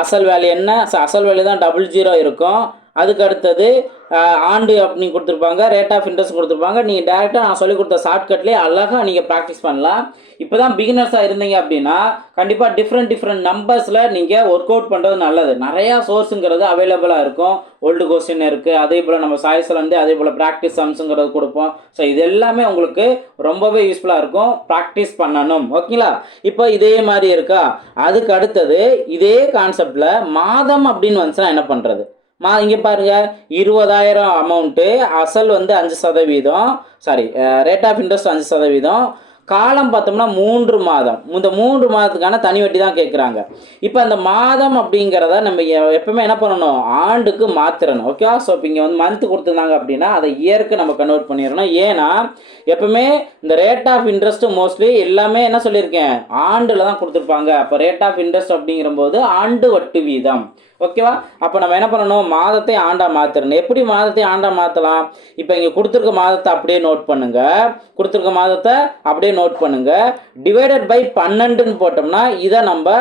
அசல் வேல்யூ என்ன? அசல் வேல்யூ தான் 00 இருக்கும். அதுக்கு அடுத்தது ஆண்டு அப்படின்னு கொடுத்துருப்பாங்க. ரேட் ஆஃப் இன்ட்ரெஸ்ட் கொடுத்துருப்பாங்க. நீங்கள் டேரெக்டாக நான் சொல்லி கொடுத்த ஷார்ட்கட்லேயே அழகாக நீங்கள் ப்ராக்டிஸ் பண்ணலாம். இப்போ தான் பிகினர்ஸாக இருந்தீங்க அப்படின்னா கண்டிப்பாக டிஃப்ரெண்ட் நம்பர்ஸில் நீங்கள் ஒர்க் அவுட் பண்ணுறது நல்லது. நிறையா சோர்ஸுங்கிறது அவைலபிளாக இருக்கும். ஓல்டு கொஸ்டின் இருக்குது. அதே போல் நம்ம சாய்ஸ்லேருந்து அதே போல் ப்ராக்டிஸ் சம்ஸுங்கிறது கொடுப்போம். ஸோ இது எல்லாமே உங்களுக்கு ரொம்பவே யூஸ்ஃபுல்லாக இருக்கும். ப்ராக்டிஸ் பண்ணணும். ஓகேங்களா? இப்போ இதே மாதிரி இருக்கா? அதுக்கு அடுத்தது இதே கான்செப்டில் மாதம் அப்படின்னு வந்துச்சுன்னா என்ன பண்ணுறது? இங்கே பாருங்கள். 20000 அமௌண்ட்டு, அசல் வந்து 5%, சாரி ரேட் ஆஃப் இன்ட்ரெஸ்ட் 5%, காலம் பார்த்தோம்னா 3 மாதம். இந்த 3 மாதத்துக்கான தனி வட்டி தான் கேட்குறாங்க. இப்போ அந்த மாதம் அப்படிங்கிறத நம்ம எப்பவுமே என்ன பண்ணணும்? ஆண்டுக்கு மாற்றிடணும். ஓகேவா? ஸோ இப்போ இங்கே வந்து மந்த் கொடுத்துருந்தாங்க அப்படின்னா அதை இயருக்கு நம்ம கன்வெர்ட் பண்ணிடணும். ஏன்னா எப்பவுமே இந்த ரேட் ஆஃப் இன்ட்ரெஸ்ட்டு மோஸ்ட்லி எல்லாமே என்ன சொல்லியிருக்கேன்? ஆண்டில் தான் கொடுத்துருப்பாங்க. அப்போ ரேட் ஆஃப் இன்ட்ரெஸ்ட் அப்படிங்கிறபோது ஆண்டு வட்டி வீதம். ஓகேவா? அப்போ நம்ம என்ன பண்ணணும்? மாதத்தை ஆண்டா மாற்றணும். எப்படி மாதத்தை ஆண்டா மாற்றலாம்? இப்போ இங்கே கொடுத்துருக்க மாதத்தை அப்படியே நோட் பண்ணுங்க. கொடுத்துருக்க மாதத்தை அப்படியே நோட் பண்ணுங்க. டிவைடட் பை 12ன்னு போட்டோம்னா இதை நம்ம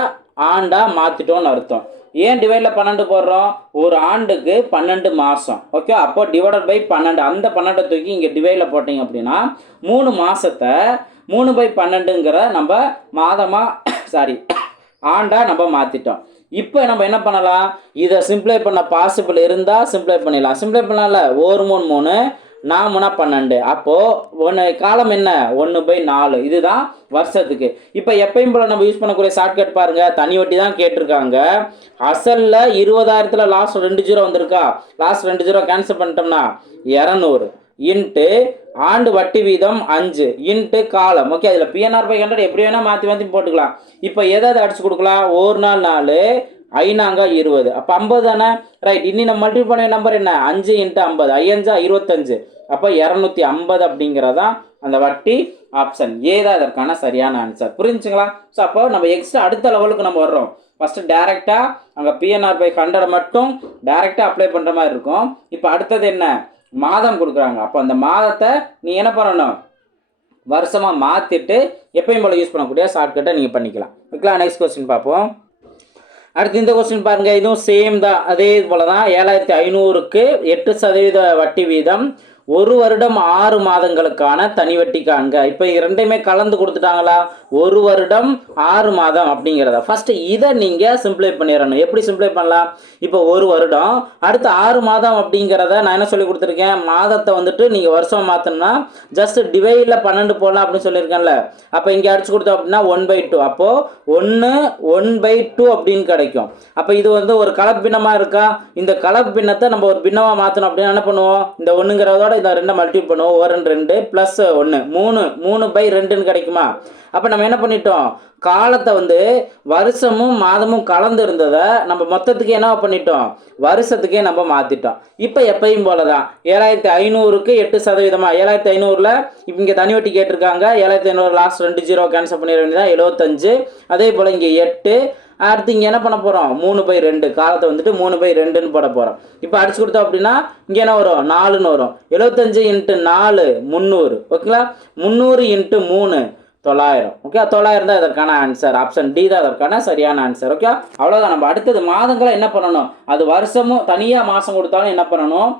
ஆண்டா மாற்றிட்டோம்னு அர்த்தம். ஏன் டிவைடில் 12 போடுறோம்? ஒரு ஆண்டுக்கு 12 மாதம். ஓகே, அப்போ டிவைடட் பை 12. அந்த 12 தூக்கி இங்கே டிவைடில் போட்டிங்க அப்படின்னா 3 மாதத்தை 3/12ங்கிற நம்ம மாதமாக ஆண்டா நம்ம மாற்றிட்டோம். இப்போ நம்ம என்ன பண்ணலாம்? இதை சிம்ப்ளை பண்ண பாசிபிள் இருந்தால் சிம்ப்ளை பண்ணிடலாம். சிம்ப்ளை பண்ணலாம்ல. 1 3 3 4 12. அப்போது காலம் என்ன? 1/4. இதுதான் வருஷத்துக்கு. இப்போ எப்பயும் போல் நம்ம யூஸ் பண்ணக்கூடிய ஷார்ட்கட் பாருங்கள். தனி வட்டி தான் கேட்டிருக்காங்க. அசலில் 20000ல் லாஸ்ட் 2 ஜீரோ வந்திருக்கா? லாஸ்ட் 2 ஜீரோ கேன்சல் பண்ணிட்டோம்னா 200 இன்ட்டு ஆண்டு வட்டி வீதம் 5 இன்ட்டு காலம். ஓகே, அதில் PNR/100 எப்படி வேணால் மாற்றி போட்டுக்கலாம். இப்போ எதாவது அடிச்சு கொடுக்கலாம்? 1 நாள் 4 5 20. அப்போ 50 தானே? ரைட். இன்னி நம்ம மல்டிபிள் பண்ண நம்பர் என்ன? 5 இன்ட்டு 50. 5 25. அப்போ 250 அப்படிங்கிறதான் அந்த வட்டி. ஆப்ஷன் ஏ தான் இதற்கான சரியான ஆன்சர். புரிஞ்சுங்களா? ஸோ அப்போ நம்ம எக்ஸ்ட்ரா அடுத்த லெவலுக்கு நம்ம வர்றோம். ஃபஸ்ட்டு டேரெக்டாக அங்கே PNR/100 மட்டும் டேரெக்டாக அப்ளை பண்ணுற மாதிரி இருக்கும். இப்போ அடுத்தது என்ன? மாதம் கொடுக்குறாங்க. அப்போ அந்த மாதத்தை நீ என்ன பண்ணணும்? வருஷமாக மாற்றிட்டு எப்பயும் போல் யூஸ் பண்ணக்கூடிய ஷார்ட்கட்டை நீங்கள் பண்ணிக்கலாம். ஓகேங்களா? நெக்ஸ்ட் கொஸ்டின் பார்ப்போம். அடுத்து இந்த கொஸ்டின் பாருங்க, இதுவும் சேம் தான், அதே போல தான். 7500க்கு 8% வட்டி வீதம், 1 வருடம் 6 மாதங்களுக்கான தனி வட்டி காண்க. இப்போ ரெண்டையுமே கலந்து கொடுத்துட்டாங்களா? 1 வருடம் 6 மாதம் அப்படிங்கிறத ஃபர்ஸ்ட் இதை நீங்கள் சிம்பிளை பண்ணிடணும். எப்படி சிம்பிளை பண்ணலாம்? இப்போ 1 வருடம் அடுத்து 6 மாதம் அப்படிங்கிறத நான் என்ன சொல்லி கொடுத்துருக்கேன்? மாதத்தை வந்துட்டு நீங்கள் வருஷம் மாற்றணும்னா ஜஸ்ட் டிவைடில் 12 போடலாம் அப்படின்னு சொல்லியிருக்கேன்ல. அப்போ இங்கே அடிச்சு கொடுத்தோம் அப்படின்னா 1/2. அப்போது 1/2 அப்படின்னு கிடைக்கும். அப்போ இது வந்து ஒரு கலப்பின்னமாக இருக்கா? இந்த கலப்பின்னத்தை நம்ம ஒரு பின்னமாக மாற்றணும் அப்படின்னா என்ன பண்ணுவோம்? இந்த ஒன்றுங்கிறதோட இதை 2 மல்டிபிள் பண்ணுவோம். 2 ப்ளஸ் 1 3/2ன்னு கிடைக்குமா? அப்போ நம்ம என்ன பண்ணிட்டோம்? காலத்தை வந்து வருஷமும் மாதமும் கலந்து இருந்ததை நம்ம மொத்தத்துக்கு என்ன பண்ணிட்டோம்? வருஷத்துக்கே நம்ம மாற்றிட்டோம். இப்போ எப்பயும் போல தான் 7500க்கு 8%. 7500ல் இப்போ இங்கே தனி வட்டி கேட்டிருக்காங்க. 7500 லாஸ்ட் 2 0 கேன்சல் பண்ணிட வேண்டியதான், 75. அதே போல் இங்கே 8. அடுத்து இங்கே என்ன பண்ண போகிறோம்? 3/2 காலத்தை வந்துட்டு 3/2ன்னு போட போகிறோம். இப்போ அடிச்சு கொடுத்தோம் அப்படின்னா இங்கே என்ன வரும்? 4ன்னு வரும். 75 × 4 300. ஓகேங்களா? 300 × 3 900. ஓகே, 900 தான் இதற்கான ஆன்சர். ஆப்ஷன் டி தான் அதற்கான சரியான ஆன்சர். ஓகே, அவ்வளோதான். நம்ம அடுத்தது மாதங்களை என்ன பண்ணணும்? அது வருஷமும் தனியாக மாதம் கொடுத்தாலும் என்ன பண்ணணும்,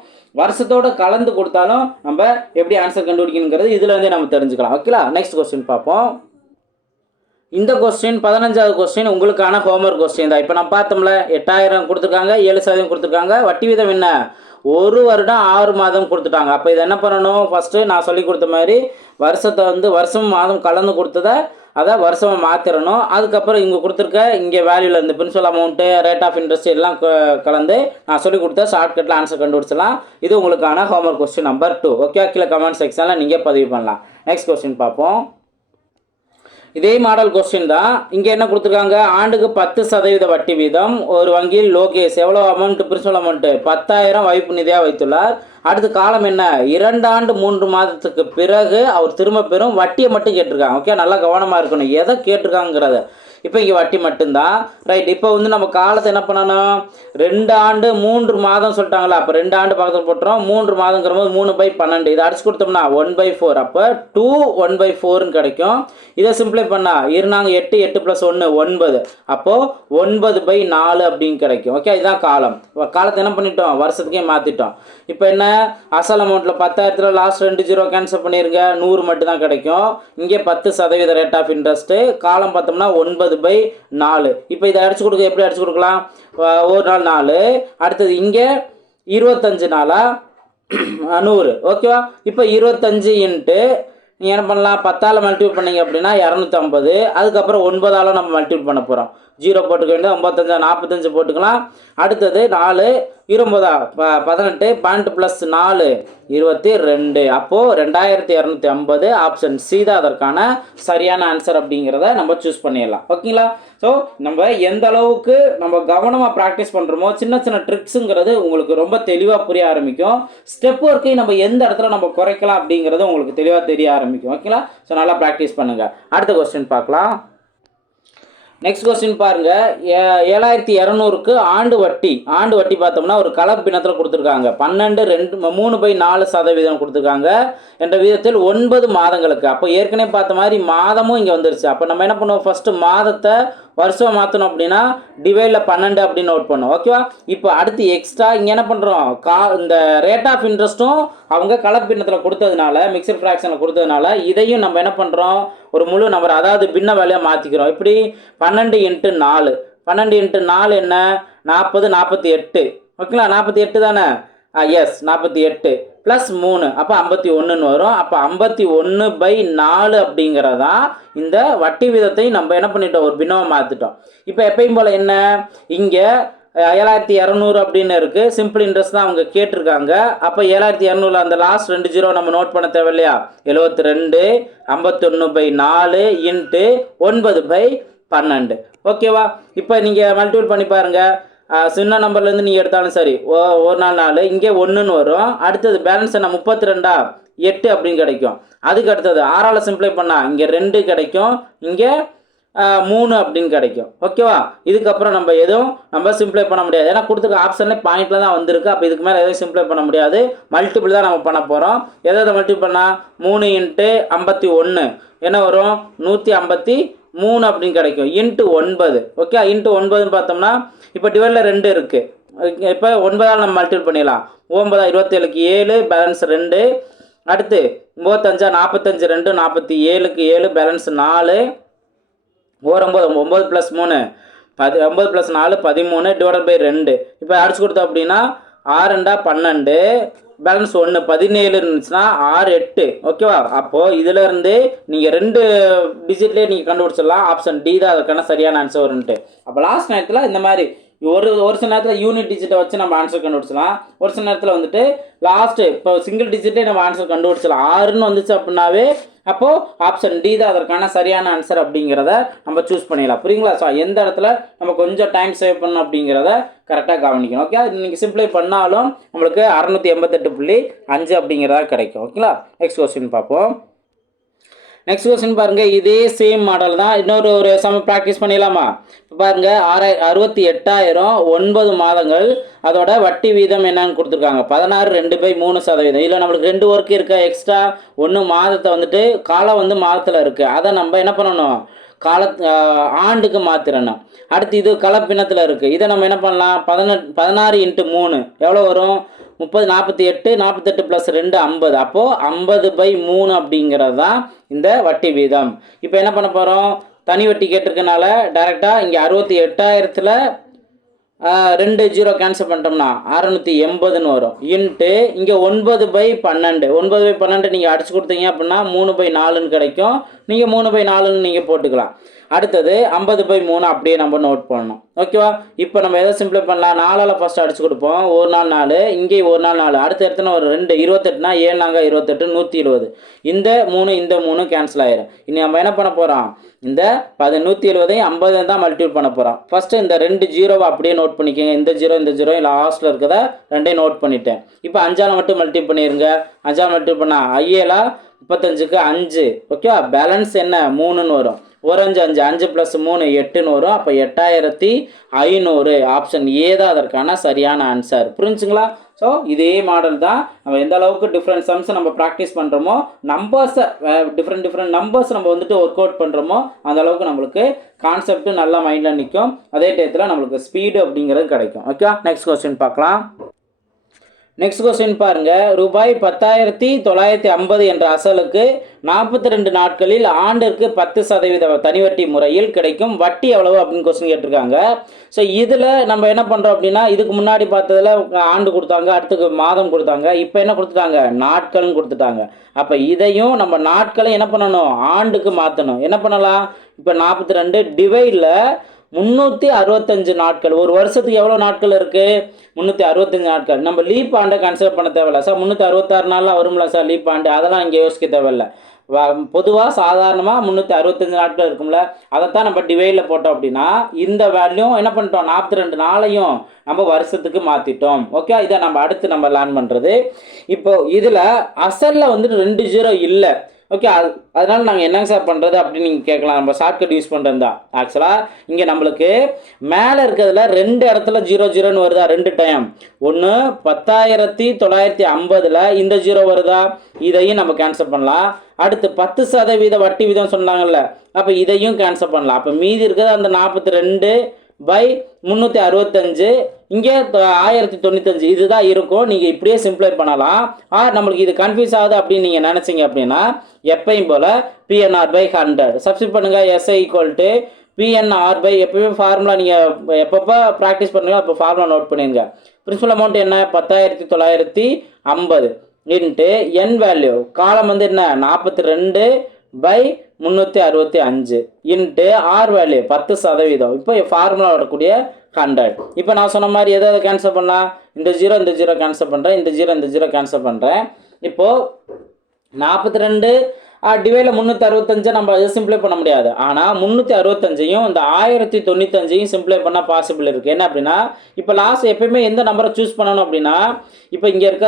வருஷத்தோடு கலந்து கொடுத்தாலும் நம்ம எப்படி ஆன்சர் கண்டுபிடிக்கணுங்கிறது இதில் வந்து நம்ம தெரிஞ்சுக்கலாம். ஓகேங்களா? நெக்ஸ்ட் கொஸ்டின் பார்ப்போம். இந்த கொஸ்டின் 15வது கொஸ்டின் உங்களுக்கான ஹோம்ஒர்க் கொஸ்டின் தான். இப்போ நம்ம பார்த்தோம்ல 8000 கொடுத்துருக்காங்க, 7% கொடுத்துருக்காங்க. வட்டி வீதம் என்ன? 1 வருடம் 6 மாதம் கொடுத்துட்டாங்க. அப்போ இதை என்ன பண்ணணும்? ஃபஸ்ட்டு நான் சொல்லி கொடுத்த மாதிரி வருஷத்தை வந்து வருஷம் மாதம் கலந்து கொடுத்ததை அதை வருஷமாக மாற்றிடணும். அதுக்கப்புறம் இங்கே கொடுத்துருக்க இங்கே வேல்யூவில் இருந்து principal amount, rate of interest எல்லாம் கலந்து நான் சொல்லி கொடுத்த ஷார்ட்கட்டில் ஆன்சர் கண்டுபிடிச்சலாம். இது உங்களுக்கான ஹோம்ஒர்க் கொஸ்டின் நம்பர் 2. ஓகே, கீழே கமெண்ட் செக்ஷனில் நீங்கள் பதிவு பண்ணலாம். நெக்ஸ்ட் கொஸ்டின் பார்ப்போம். இதே மாடல் கொஸ்டின் தான். இங்கே என்ன கொடுத்துருக்காங்க? ஆண்டுக்கு 10% வட்டி வீதம் ஒரு வங்கியில் லோகேஷ் எவ்வளோ அமௌண்ட்டு? பிரின்சிபல் அமௌண்ட்டு 10,000 வைப்பு நிதியாக வைத்துள்ளார். அடுத்த காலம் என்ன? 2 ஆண்டு 3 மாதத்துக்கு பிறகு அவர் திரும்ப பெறும் வட்டியை மட்டும் கேட்டிருக்காங்க. ஓகே, நல்லா கவனமாக இருக்கணும் எதை கேட்டிருக்காங்கிறத. இப்போ இங்கே வட்டி மட்டும்தான். ரைட், இப்போ வந்து நம்ம காலத்தை என்ன பண்ணணும்? 2 ஆண்டு 3 மாதம் சொல்லிட்டாங்களா? அப்போ 2 ஆண்டு பக்கத்தில் போட்டுறோம். 3 மாதங்கிற போது 3/12 இதை அடிச்சு கொடுத்தோம்னா 1/4. அப்போ 2 1/4ன்னு கிடைக்கும். இதை சிம்பிளை பண்ணா 8 8 + 1 9. அப்போது 9/4 அப்படின்னு கிடைக்கும். ஓகே, இதுதான் காலம். காலத்தை என்ன பண்ணிட்டோம்? வருஷத்துக்கே மாற்றிட்டோம். இப்போ என்ன? அசல் அமௌண்ட்டில் 10,000 லாஸ்ட் 2 0 கேன்சல் பண்ணிடுங்க, 100 மட்டும் தான் கிடைக்கும். இங்கே 10% ரேட் ஆஃப் இன்ட்ரெஸ்ட்டு. காலம் பார்த்தோம்னா 9/4. இப்போ இதை அடிச்சு கொடுக்க எப்படி அடிச்சு கொடுக்கலாம்? ஒரு நாள் 4. அடுத்தது இங்கே 25 நாளா 100. ஓகேவா? இப்போ 25 இன்ட்டு நீங்கள் என்ன பண்ணலாம்? 10ஆல் மல்டிபிள் பண்ணிங்க அப்படின்னா 250. அதுக்கப்புறம் 9ஆல் நம்ம மல்டிபிள் பண்ண போகிறோம். 0 போட்டுக்க வேண்டியது, 95 45 போட்டுக்கலாம். அடுத்தது 4 29 18 12 + 4 22. அப்போது 2250. ஆப்ஷன் சி தான் அதற்கான சரியான ஆன்சர் அப்படிங்கிறத நம்ம சூஸ் பண்ணிடலாம். ஓகேங்களா? ஸோ நம்ம எந்த அளவுக்கு நம்ம கவனமாக ப்ராக்டிஸ் பண்ணுறோமோ சின்ன சின்ன ட்ரிக்ஸுங்கிறது உங்களுக்கு ரொம்ப தெளிவாக புரிய ஆரம்பிக்கும். ஸ்டெப் ஒர்க்கை நம்ம எந்த இடத்துல நம்ம குறைக்கலாம் அப்படிங்கிறது உங்களுக்கு தெளிவாக தெரிய ஆரம்பிக்கும். ஓகேங்களா? ஸோ நல்லா ப்ராக்டிஸ் பண்ணுங்கள். அடுத்த கொஸ்டின் பார்க்கலாம். நெக்ஸ்ட் கொஸ்டின் பாருங்கள். 7200க்கு ஆண்டு வட்டி பார்த்தோம்னா ஒரு கலப்பினத்தில் கொடுத்துருக்காங்க. 3/4% கொடுத்துருக்காங்க என்ற விதத்தில் 9 மாதங்களுக்கு. அப்போ ஏற்கனவே பார்த்த மாதிரி மாதமும் இங்கே வந்துருச்சு. அப்போ நம்ம என்ன பண்ணுவோம்? ஃபஸ்ட்டு மாதத்தை வருஷம் மாற்றணும் அப்படின்னா டிவைடில் 12 அப்படின்னு நோட் பண்ணுவோம். ஓகேவா? இப்போ அடுத்து எக்ஸ்ட்ரா இங்கே என்ன பண்ணுறோம்? இந்த ரேட் ஆஃப் இன்ட்ரெஸ்ட்டும் அவங்க கலப்பின்னத்தில் கொடுத்ததுனால, மிக்சட் ஃப்ராக்ஷனில் கொடுத்ததுனால இதையும் நம்ம என்ன பண்ணுறோம்? ஒரு முழு நம்பர், அதாவது பின்ன வேலையாக மாற்றிக்கிறோம். இப்படி 12 × 4. 12 × 4 என்ன? 40 48. ஓகேங்களா? 48 தானே? எஸ், 48 + 3. அப்போ 51ன்னு வரும். அப்போ 51/4 அப்படிங்கிறதான் இந்த வட்டி விதத்தை நம்ம என்ன பண்ணிட்டோம்? ஒரு பின்னமாக மாற்றிட்டோம். இப்போ எப்பயும் போல் என்ன? இங்கே 7200 அப்படின்னு இருக்குது. சிம்பிள் இன்ட்ரெஸ்ட் தான் அவங்க கேட்டிருக்காங்க. அப்போ 7200 அந்த லாஸ்ட் 2 0 நம்ம நோட் பண்ண தேவையில்லையா? 72 51/4 × 9/12. ஓகேவா? இப்போ நீங்கள் மல்டிபிள் பண்ணி பாருங்கள். சின்ன நம்பர்லேருந்து நீங்கள் எடுத்தாலும் சரி, ஒரு நாள் 4 இங்கே 1ன்னு வரும். அடுத்தது பேலன்ஸ் என்ன? 32 8 அப்படின்னு கிடைக்கும். அதுக்கு அடுத்தது 6ஆல் சிம்பிளை பண்ணால் இங்கே 2 கிடைக்கும், இங்கே 3 அப்படின்னு கிடைக்கும். ஓகேவா? இதுக்கப்புறம் நம்ம எதுவும் சிம்பிளை பண்ண முடியாது. ஏன்னா கொடுத்துருக்க ஆப்ஷன்லேயே பாயிண்டில் தான் வந்திருக்கு. அப்போ இதுக்கு மேலே எதுவும் சிம்பிளை பண்ண முடியாது. மல்டிபிள் தான் நம்ம பண்ண போகிறோம். எதை மல்டிபிள் பண்ணால் 3 × 51 என்ன வரும்? 151. 3 அப்படின்னு கிடைக்கும் இன்ட்டு 9. ஓகே, இன்ட்டு 9ன்னு பார்த்தோம்னா இப்போ டிவைடில் 2 இருக்குது. இப்போ 9ஆல் நம்ம மல்டிபிள் பண்ணிடலாம். 9 27க்கு 7 பேலன்ஸ் 2. அடுத்து 35 45 2 47க்கு 7 பேலன்ஸ் 4. 9 + 3 9 + 4 13 divided by 2. இப்போ அடிச்சு கொடுத்தோம் அப்படின்னா 6 2 12 பேலன்ஸ் 1 17 இருந்துச்சுன்னா 6 8. ஓகேவா? அப்போது இதிலேருந்து நீங்கள் 2 டிஜிட்லேயே நீங்கள் கண்டுபிடிச்சிடலாம். ஆப்ஷன் டி தான் அதுக்கான சரியான ஆன்சர் வரும்ன்ட்டு. அப்போ லாஸ்ட் நேரத்தில் இந்த மாதிரி ஒரு சில நேரத்தில் யூனிட் டிஜிட்டை வச்சு நம்ம ஆன்சர் கண்டுபிடிச்சலாம். ஒரு சில நேரத்தில் வந்துட்டு லாஸ்ட்டு இப்போ சிங்கிள் டிஜிட்டே நம்ம ஆன்சர் கண்டுபிடிச்சலாம். 6ன்னு வந்துச்சு அப்படின்னாவே அப்போது ஆப்ஷன் டி தான் அதற்கான சரியான ஆன்சர் அப்படிங்கிறத நம்ம சூஸ் பண்ணிடலாம். புரியுங்களா? ஸோ எந்த இடத்துல நம்ம கொஞ்சம் டைம் சேவ் பண்ணணும் அப்படிங்கிறத கரெக்டாக கவனிக்கணும். ஓகே, அது நீங்கள் சிம்பிளை பண்ணாலும் நம்மளுக்கு 688.5 அப்படிங்கிறதா கிடைக்கும். ஓகேங்களா? நெக்ஸ்ட் கொஸ்டின் பார்ப்போம். நெக்ஸ்ட் கொஸ்டின் பாருங்கள், இதே சேம் மாடல் தான். இன்னொரு சம ப்ராக்டிஸ் பண்ணிடலாமா? இப்போ பாருங்கள், 68,000 9 மாதங்கள், அதோட வட்டி வீதம் என்னன்னு கொடுத்துருக்காங்க 16 2/3%. இதில் நம்மளுக்கு 2 ஒர்க் இருக்கா எக்ஸ்ட்ரா. ஒன்று மாதத்தை வந்துட்டு காலம் வந்து மாதத்தில் இருக்குது, அதை நம்ம என்ன பண்ணணும் ஆண்டுக்கு மாற்றிடணும். அடுத்து இது கலப்பினத்தில் இருக்குது, இதை நம்ம என்ன பண்ணலாம் 16 × 3 எவ்வளோ வரும் 30 48 48 + 2 50. அப்போது 50/3 அப்படிங்கிறது தான் இந்த வட்டி வீதம். இப்போ என்ன பண்ண போகிறோம், தனி வட்டி கேட்டிருக்கனால டைரெக்டாக இங்கே 68,000ல் 2 0 கேன்சல் பண்ணிட்டோம்னா 680ன்னு வரும். இன்ட்டு இங்கே 9/12 9/12 நீங்கள் அடிச்சு கொடுத்தீங்க அப்படின்னா 3/4ன்னு கிடைக்கும். நீங்கள் 3/4ன்னு நீங்கள் போட்டுக்கலாம். அடுத்தது 50/3 அப்படியே நம்ம நோட் பண்ணணும். ஓகேவா? இப்போ நம்ம எதை சிம்பிளை பண்ணலாம், 4ஆல் ஃபஸ்ட் அடிச்சு கொடுப்போம். ஒரு நாள் 4, இங்கே ஒரு நாள் 4, அடுத்த இடத்துல ஒரு 2 28னா 7 நாங்கள் 28 120. இந்த 3 கேன்சல் ஆயிரும். இனி நம்ம என்ன பண்ண போகிறோம், இந்த 170ஐயும் 50 தான் மல்டிபிள் பண்ண போகிறோம். ஃபஸ்ட்டு இந்த 2 0 அப்படியே நோட் பண்ணிக்கோங்க. இந்த 0 லாஸ்ட்டில் இருக்கிறத 2 நோட் பண்ணிட்டேன். இப்போ 5ஆல் மட்டும் மல்டிபிள் பண்ணிடுங்க. 5ஆல் மல்டிபிள் பண்ணால் 5 35க்கு 5. ஓகேவா? பேலன்ஸ் என்ன 3ன்னு வரும். 1 5 5 5 + 3 8ன்னு வரும். அப்போ 8500. ஆப்ஷன் ஏ தான் அதற்கான சரியான ஆன்சர். புரிஞ்சுங்களா? ஸோ இதே மாடல் தான். நம்ம எந்த அளவுக்கு டிஃப்ரெண்ட் சம்ஸை நம்ம ப்ராக்டிஸ் பண்ணுறோமோ, நம்பர்ஸை டிஃப்ரெண்ட் நம்பர்ஸ் நம்ம வந்துட்டு ஒர்க் அவுட் பண்ணுறோமோ, அந்த அளவுக்கு நம்மளுக்கு கான்செப்ட்டு நல்லா மைண்டில் நிற்கும். அதே டயத்தில் நம்மளுக்கு ஸ்பீடு அப்படிங்கிறது கிடைக்கும். ஓகே, நெக்ஸ்ட் கொஸ்டின் பார்க்கலாம். நெக்ஸ்ட் கொஸ்டின் பாருங்கள், ரூபாய் 10,950 என்ற அசலுக்கு 42 நாட்களில் ஆண்டிற்கு 10% தனிவட்டி முறையில் கிடைக்கும் வட்டி எவ்வளவு அப்படின்னு கொஸ்டின் கேட்டிருக்காங்க. ஸோ இதில் நம்ம என்ன பண்ணுறோம் அப்படின்னா, இதுக்கு முன்னாடி பார்த்ததில் ஆண்டு கொடுத்தாங்க, அடுத்துக்கு மாதம் கொடுத்தாங்க, இப்போ என்ன கொடுத்துட்டாங்க நாட்கள்னு கொடுத்துட்டாங்க. அப்போ இதையும் நம்ம நாட்களை என்ன பண்ணணும் ஆண்டுக்கு மாற்றணும். என்ன பண்ணலாம், இப்போ 42 டிவைடில் 365 நாட்கள். ஒரு வருஷத்துக்கு எவ்வளோ நாட்கள் இருக்குது 365 நாட்கள். நம்ம லீப் ஆண்டை கன்சிடர் பண்ண தேவையில்ல சார். 366 நாள்லாம் வரும்ல சார் லீப் ஆண்டு, அதெல்லாம் இங்கே யோசிக்க தேவையில்லை. பொதுவாக சாதாரணமாக 365 நாட்கள் இருக்கும்ல, அதைத்தான் நம்ம டிவைடில் போட்டோம் அப்படின்னா இந்த வேல்யூ என்ன பண்ணிட்டோம் 42 நாளையும் நம்ம வருஷத்துக்கு மாற்றிட்டோம். ஓகே, இதை நம்ம அடுத்து நம்ம லேர்ன் பண்ணுறது. இப்போ இதில் அசலில் வந்துட்டு 2 0 இல்லை. ஓகே, அதனால் நாங்கள் என்னங்க சார் பண்ணுறது அப்படின்னு நீங்கள் கேட்கலாம். நம்ம ஷார்ட்கட் யூஸ் பண்ணுறது தான். ஆக்சுவலாக இங்கே நம்மளுக்கு மேலே இருக்கிறதுல 2 இடத்துல 0 0ன்னு வருதா 2 டைம். ஒன்று 10,950ல் இந்த 0 வருதா, இதையும் நம்ம கேன்சல் பண்ணலாம். அடுத்து 10% வட்டி வீதம் சொன்னாங்கல்ல, அப்போ இதையும் கேன்சல் பண்ணலாம். அப்போ மீதி இருக்கிறது அந்த 42/365, இங்கே 1095 இதுதான் இருக்கும். நீங்கள் இப்படியே சிம்பிளை பண்ணலாம். நம்மளுக்கு இது கன்ஃபியூஸ் ஆகுது அப்படின்னு நீங்கள் நினச்சிங்க அப்படின்னா எப்பயும் போல் PNR/100 சப்ஸ்டிட் பண்ணுங்கள். SI = PNR/ எப்பயுமே ஃபார்முலா நீங்கள் எப்பப்போ ப்ராக்டிஸ் பண்ணுறீங்களோ அப்போ ஃபார்முலா நோட் பண்ணிடுங்க. பிரின்சிபல் அமௌண்ட் என்ன 10,950 இன்ட்டு என் வேல்யூ காலம் வந்து என்ன 42/365 இன்ட்டு ஆர் வேல்யூ 10%. இப்போ ஃபார்முலா வரக்கூடிய 100. இப்போ நான் சொன்ன மாதிரி எதாவது கேன்சல் பண்ணலாம், இந்த 0 கேன்சல் பண்ணுறேன், இந்த 0 கேன்சல் பண்ணுறேன். இப்போது 42 டிவைடில் 365 நம்ம சிம்பிளை பண்ண முடியாது. ஆனால் 365ஐயும் இந்த 1095ஐயும் சிம்பிளை பண்ணால் பாசிபிள் இருக்குது. என்ன அப்படின்னா, இப்போ லாஸ்ட் எப்பயுமே எந்த நம்பரை சூஸ் பண்ணணும் அப்படின்னா, இப்போ இங்கே இருக்க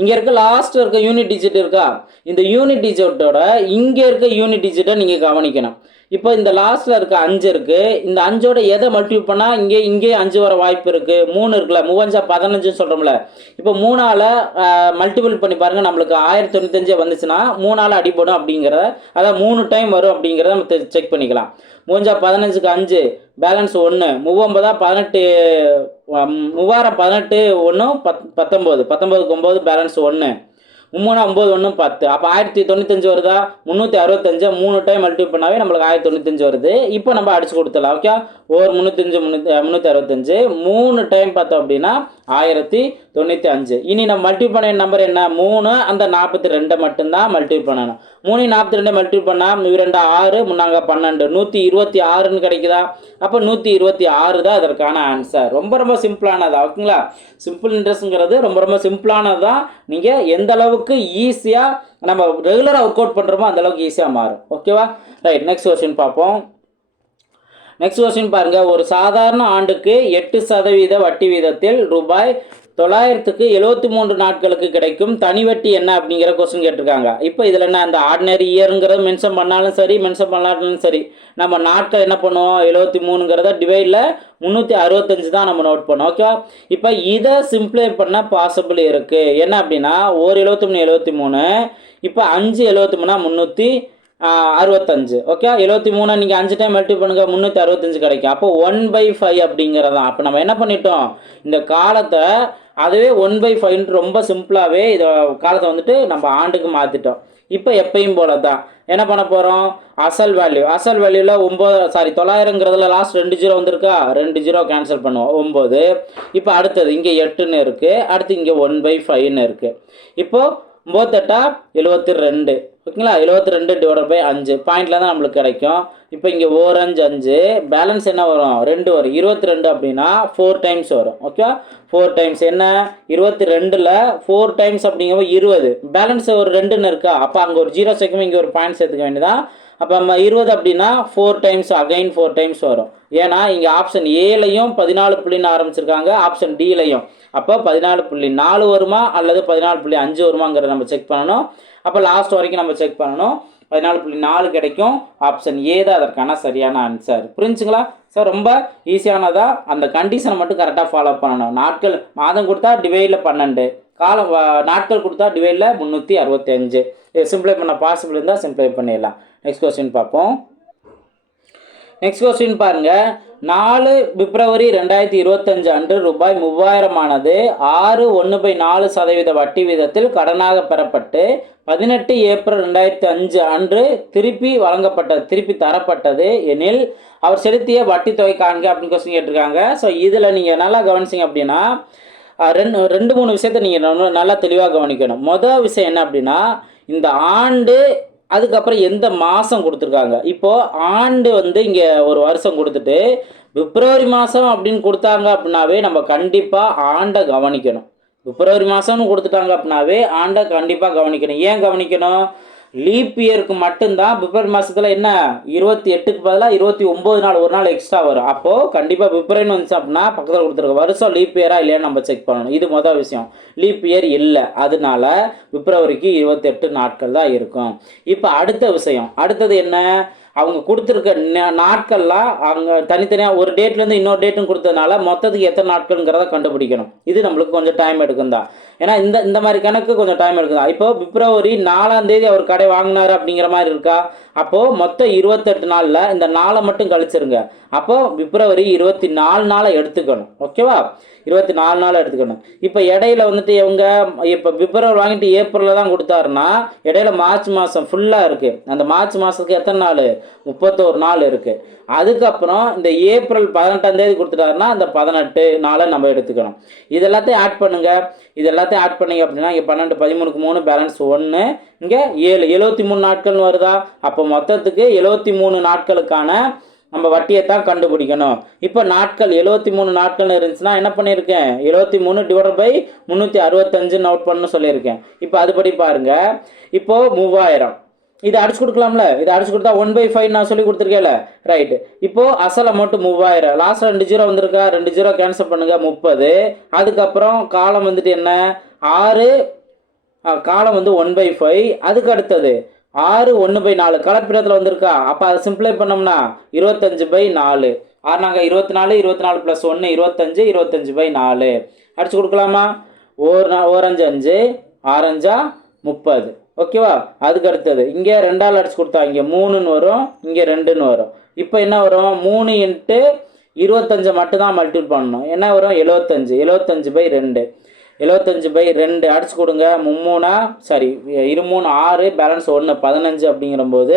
இங்கே இருக்க லாஸ்ட் இருக்க யூனிட் டிஜிட் இருக்கா, இந்த யூனிட் டிஜிட்டோட இங்கே இருக்க யூனிட் டிஜிட்டை நீங்கள் கவனிக்கணும். இப்போ இந்த லாஸ்ட்டில் இருக்க 5 இருக்குது. இந்த 5ஓட எதை மல்டிபிள் பண்ணால் இங்கே 5 வர வாய்ப்பு இருக்குது. 3 இருக்குல்ல, 3 15 சொல்கிறோம்ல. இப்போ 3ஆல் மல்டிபிள் பண்ணி பாருங்கள், நம்மளுக்கு 1095 வந்துச்சுன்னா 3ஆல் அடிப்படும் அப்படிங்கிறத, அதாவது 3 டைம் வரும் அப்படிங்கிறத நம்ம செக் பண்ணிக்கலாம். 3 15க்கு 5 பேலன்ஸ் 1, 3 18, 3018 1 19, 19க்கு 9 பேலன்ஸ் 1, 3 9 1 10. அப்போ 1095 வருதா? 365 3 டைம் மல்டிபிள் பண்ணாவே நம்மளுக்கு 1095 வருது. இப்போ நம்ம அடிச்சு கொடுத்துடலாம். ஓகே, ஒரு 365 3 டைம் பார்த்தோம் அப்படின்னா 1095. இனி நம்ம மல்டிபிள் பண்ண நம்பர் என்ன? 3 அந்த 42 மட்டும்தான் மல்டிபிள் பண்ணணும். 3 42 மல்டிபிள் பண்ணால் 2 6 முன்னாங்க 12 126ன்னு கிடைக்குதா? அப்போ 126 தான் அதற்கான ஆன்சர். ரொம்ப ரொம்ப சிம்பிளானதா? ஓகேங்களா? சிம்பிள் இன்ட்ரெஸ்ட்ங்கிறது ரொம்ப ரொம்ப சிம்பிளானது தான். நீங்கள் எந்த அளவுக்கு ஈஸியாக நம்ம ரெகுலராக ஒர்க் அவுட் பண்ணுறோமோ அந்த அளவுக்கு ஈஸியாக மாறும். ஓகேவா? ரைட், நெக்ஸ்ட் கொஸ்டின் பார்ப்போம். நெக்ஸ்ட் கொஸ்டின் பாருங்க. ஒரு சாதாரண ஆண்டுக்கு 8% வட்டி வீதத்தில் ரூபாய் 900க்கு 73 நாட்களுக்கு கிடைக்கும் தனி வட்டி என்ன அப்படிங்கிற கொஸ்டின் கேட்டிருக்காங்க. இப்போ இதில் என்ன, அந்த ஆர்டினரி இயருங்கிறத மென்ஷன் பண்ணாலும் சரி, மென்ஷன் பண்ணாலும் சரி, நம்ம நாட்கள் என்ன பண்ணுவோம்? 73ங்கிறத டிவைடில் 365 தான் நம்ம நோட் பண்ணோம். ஓகே, இப்போ இதை சிம்பிளை பண்ண பாசிபிள் இருக்குது. என்ன அப்படின்னா, ஒரு 73 73, இப்போ 5 73 365. ஓகே, 73 நீங்கள் 5 டைம் மல்டிபிள் பண்ணுங்க, 365 கிடைக்கும். அப்போ 1/5 அப்படிங்கிறதான். அப்போ நம்ம என்ன பண்ணிட்டோம்? இந்த காலத்தை அதுவே 1/5 ரொம்ப சிம்பிளாகவே இதை காலத்தை வந்துட்டு நம்ம ஆண்டுக்கு மாற்றிட்டோம். இப்போ எப்பயும் போல தான் என்ன பண்ண போகிறோம்? அசல் வேல்யூவில் 900ங்கிறதுல லாஸ்ட் 2 0 வந்திருக்கா? 2 0 கேன்சல் பண்ணுவோம், 9. இப்போ அடுத்தது இங்கே 8ன்னு இருக்குது, அடுத்து இங்கே 1/5ன்னு இருக்குது. இப்போது 9 8 72. ஓகேங்களா? 72 டிவைட் பை 5 பாயிண்டில் தான் நம்மளுக்கு கிடைக்கும். இப்போ இங்கே 4 5 5 பேலன்ஸ் என்ன வரும்? 2 வரும். 22 அப்படின்னா 4 டைம்ஸ் வரும். ஓகே, 4 டைம்ஸ் என்ன? 22ல் 4 டைம்ஸ் அப்படிங்கிறப்ப 20. பேலன்ஸ் ஒரு 2ன்னு இருக்கா? அப்போ அங்கே ஒரு 0 சேர்க்கணும், இங்கே ஒரு பாயிண்ட் சேர்த்துக்க வேண்டியதான். அப்போ நம்ம 20 அப்படின்னா 4 டைம்ஸ், அகைன் 4 டைம்ஸ் வரும். ஏன்னா இங்கே ஆப்ஷன் ஏலையும் 14 புள்ளின்னு ஆரம்பிச்சிருக்காங்க, ஆப்ஷன் டிலையும். அப்போ 14.4 வருமா அல்லது 14.5 வருமாங்கிறத நம்ம செக் பண்ணணும். அப்போ லாஸ்ட் வரைக்கும் நம்ம செக் பண்ணணும். 14.4 கிடைக்கும். ஆப்ஷன் ஏ தான் அதற்கான சரியான ஆன்சர். புரிஞ்சுங்களா? ஸோ ரொம்ப ஈஸியானதாக அந்த கண்டிஷனை மட்டும் கரெக்டாக ஃபாலோ பண்ணணும். நாட்கள் மாதம் கொடுத்தா டிவைடில் 12, காலம் நாட்கள் கொடுத்தா டிவைடில் 365. இது சிம்பிளை பண்ண பாசிபிள் இருந்தால் சிம்பிளை பண்ணிடலாம். நெக்ஸ்ட் கொஸ்டின் பார்ப்போம். நெக்ஸ்ட் கொஸ்டின் பாருங்க. 4 பிப்ரவரி 2025 அன்று ரூபாய் 3000 6.1/4% வட்டி வீதத்தில் கடனாக பெறப்பட்டு 18 ஏப்ரல் 2005 அன்று திருப்பி தரப்பட்டது எனில் அவர் செலுத்திய வட்டி தொகை காண்க அப்படின்னு கொஸ்டின் கேட்டிருக்காங்க. ஸோ இதில் நீங்கள் நல்லா கவனிச்சிங்க அப்படின்னா ரெண்டு மூணு விஷயத்தை நீங்கள் நல்லா தெளிவாக கவனிக்கணும். மொதல் விஷயம் என்ன அப்படின்னா, இந்த ஆண்டு அதுக்கப்புறம் எந்த மாதம் கொடுத்துருக்காங்க. இப்போது ஆண்டு வந்து இங்கே ஒரு வருஷம் கொடுத்துட்டு பிப்ரவரி மாதம் அப்படின்னு கொடுத்தாங்க அப்படின்னாவே நம்ம கண்டிப்பாக ஆண்டை கவனிக்கணும். பிப்ரவரி மாதம்னு கொடுத்துட்டாங்க அப்படின்னாவே ஆண்டை கண்டிப்பாக கவனிக்கணும். ஏன் கவனிக்கணும்? லீப் இயருக்கு மட்டும்தான் பிப்ரவரி மாதத்தில் என்ன 28க்கு பதிலாக 29 நாள், ஒரு நாள் எக்ஸ்ட்ரா வரும். அப்போது கண்டிப்பாக பிப்ரவரின்னு வந்துச்சு அப்படின்னா பக்கத்தில் கொடுத்துருக்க வருஷம் லீப் இயராக இல்லையான்னு நம்ம செக் பண்ணணும். இது மொதல் விஷயம். லீப் இயர் இல்லை, அதனால பிப்ரவரிக்கு 28 நாட்கள் தான் இருக்கும். இப்போ அடுத்த விஷயம், அடுத்தது என்ன? அவங்க கொடுத்துருக்க நாட்கள்லாம் அவங்க தனித்தனியாக ஒரு டேட்லேருந்து இன்னொரு டேட்டுன்னு கொடுத்ததுனால மொத்தத்துக்கு எத்தனை நாட்கள்ங்கிறத கண்டுபிடிக்கணும். இது நம்மளுக்கு கொஞ்சம் டைம் எடுக்கும் தான். ஏன்னா இந்த மாதிரி கணக்கு கொஞ்சம் டைம் எடுக்குதா. இப்போ பிப்ரவரி 4ஆம் தேதி அவர் கடை வாங்கினார் அப்படிங்கிற மாதிரி இருக்கா? அப்போது மொத்தம் 28 நாளில் இந்த 4 மட்டும் கழிச்சிருங்க. அப்போது பிப்ரவரி 24 நாளை எடுத்துக்கணும். ஓகேவா? 24 நாள் எடுத்துக்கணும். இப்போ இடையில வந்துட்டு இவங்க இப்போ பிப்ரவரி வாங்கிட்டு ஏப்ரலில் தான் கொடுத்தாருன்னா இடையில மார்ச் மாதம் ஃபுல்லாக இருக்குது. அந்த மார்ச் மாதத்துக்கு எத்தனை நாள்? 31 நாள் இருக்குது. அதுக்கப்புறம் இந்த ஏப்ரல் 18ஆம் தேதி கொடுத்துட்டாருன்னா அந்த 18 நாளை நம்ம எடுத்துக்கணும். இது எல்லாத்தையும் ஆட் பண்ணுங்கள். இது எல்லாத்தையும் ஆட் பண்ணிங்க அப்படின்னா இங்கே 12 13க்கு 3 பேலன்ஸ் 1, இங்கே 7 73 நாட்கள்னு வருதா? அப்போ மொத்தத்துக்கு 73 நாட்களுக்கான நம்ம வட்டியை தான் கண்டுபிடிக்கணும். இப்போ நாட்கள் 73 நாட்கள் இருந்துச்சுன்னா என்ன பண்ணியிருக்கேன்? 73 டிவைட் பை 365 நோட் பண்ணு சொல்லியிருக்கேன். இப்போ அதுபடி பாருங்க. இப்போது 3000 இதை அடிச்சு கொடுக்கலாம்ல. இதை அடிச்சு கொடுத்தா 1/5 நான் சொல்லி கொடுத்துருக்கேன்ல. ரைட்டு. இப்போது அசல் அமௌண்ட் 3000. லாஸ்ட்டில் 2 0 வந்திருக்கா? 2 0 கேன்சல் பண்ணுங்க, 30. அதுக்கப்புறம் காலம் வந்துட்டு என்ன? 6, காலம் வந்து 1/5. அதுக்கு அடுத்தது 6 1/4 கலப்பிடத்தில் வந்திருக்கா. அப்போ அதை சிம்பிளை பண்ணோம்னா 25/4. 6 நாங்கள் 24, 24 + 1 25, 25/4 அடிச்சு கொடுக்கலாமா? ஒரு 5 5, 6 5 30. ஓகேவா? அதுக்கு அடுத்தது இங்கே 2ஆல் அடிச்சு கொடுத்தா இங்கே 3ன்னு வரும், இங்கே 2ன்னு வரும். இப்போ என்ன வரும்? 3 × 25 மட்டும்தான் மல்டிபிள் பண்ணணும். என்ன வரும்? 75. 75/2. 75/2 அடிச்சு கொடுங்க. 3 சாரி 2 3 6 பேலன்ஸ் 1 15 அப்படிங்கிறபோது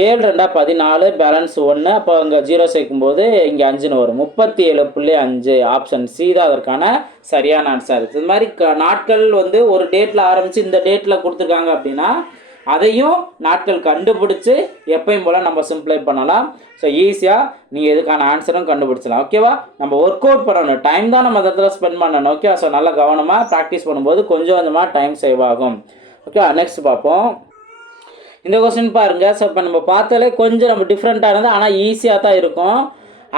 7 2 14 பேலன்ஸ் 1. அப்போ அங்கே 0 சேர்க்கும்போது இங்கே 5ன்னு வரும். 37.5. ஆப்ஷன் சி தான் அதற்கான சரியான ஆன்சர். இது மாதிரி நாட்கள் வந்து ஒரு டேட்டில் ஆரம்பித்து இந்த டேட்டில் கொடுத்துருக்காங்க அப்படின்னா அதையும் நாட்கள் கண்டுபிடிச்சி எப்பயும் போல் நம்ம சிம்பிளை பண்ணலாம். ஸோ ஈஸியாக நீங்கள் இதுக்கான ஆன்சரும் கண்டுபிடிச்சலாம். ஓகேவா? நம்ம ஒர்க் அவுட் பண்ணணும். டைம் தான் நம்ம அதில் ஸ்பெண்ட் பண்ணணும். ஓகேவா? ஸோ நல்லா கவனமாக ப்ராக்டிஸ் பண்ணும்போது கொஞ்சம் கொஞ்சமாக டைம் சேவ் ஆகும். ஓகேவா? நெக்ஸ்ட் பார்ப்போம். இந்த கொஸ்டின் பாருங்கள். ஸோ இப்போ நம்ம பார்த்தாலே கொஞ்சம் நம்ம டிஃப்ரெண்ட்டானது, ஆனால் ஈஸியாக தான் இருக்கும்.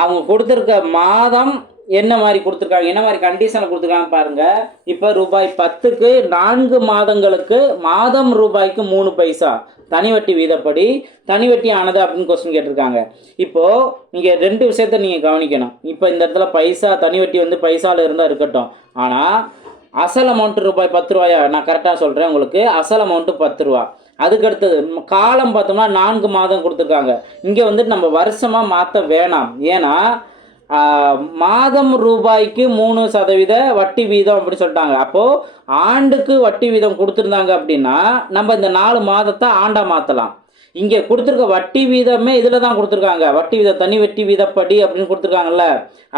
அவங்க கொடுத்துருக்க மாதம் என்ன மாதிரி கொடுத்துருக்காங்க, என்ன மாதிரி கண்டிஷனில் கொடுத்துருக்காங்க பாருங்கள். இப்போ ரூபாய் 10க்கு 4 மாதங்களுக்கு மாதம் ரூபாய்க்கு 3 பைசா தனி வட்டி வீதப்படி தனி வட்டி ஆனது அப்படின்னு கொஸ்டின் கேட்டிருக்காங்க. இப்போது நீங்கள் 2 விஷயத்த நீங்கள் கவனிக்கணும். இப்போ இந்த இடத்துல பைசா தனி வட்டி வந்து பைசாவில் இருந்தால் இருக்கட்டும், ஆனால் அசல் அமௌண்ட்டு ரூபாய் 10 ரூபாயா? நான் கரெக்டாக சொல்கிறேன் உங்களுக்கு. அசல் அமௌண்ட்டு 10 ரூபா. அதுக்கடுத்தது காலம் பார்த்தோம்னா 4 மாதம் கொடுத்துருக்காங்க. இங்கே வந்துட்டு நம்ம வருஷமாக மாற்ற வேணாம். ஏன்னா மாதம் ரூபாய்க்கு 3% வட்டி வீதம் அப்படின்னு சொல்லிட்டாங்க. அப்போது ஆண்டுக்கு வட்டி வீதம் கொடுத்துருந்தாங்க அப்படின்னா நம்ம இந்த 4 மாதத்தை ஆண்டா மாற்றலாம். இங்கே கொடுத்துருக்க வட்டி வீதமே இதில் தான் கொடுத்துருக்காங்க. வட்டி வீதம் தனி வட்டி வீதப்படி அப்படின்னு கொடுத்துருக்காங்கல்ல.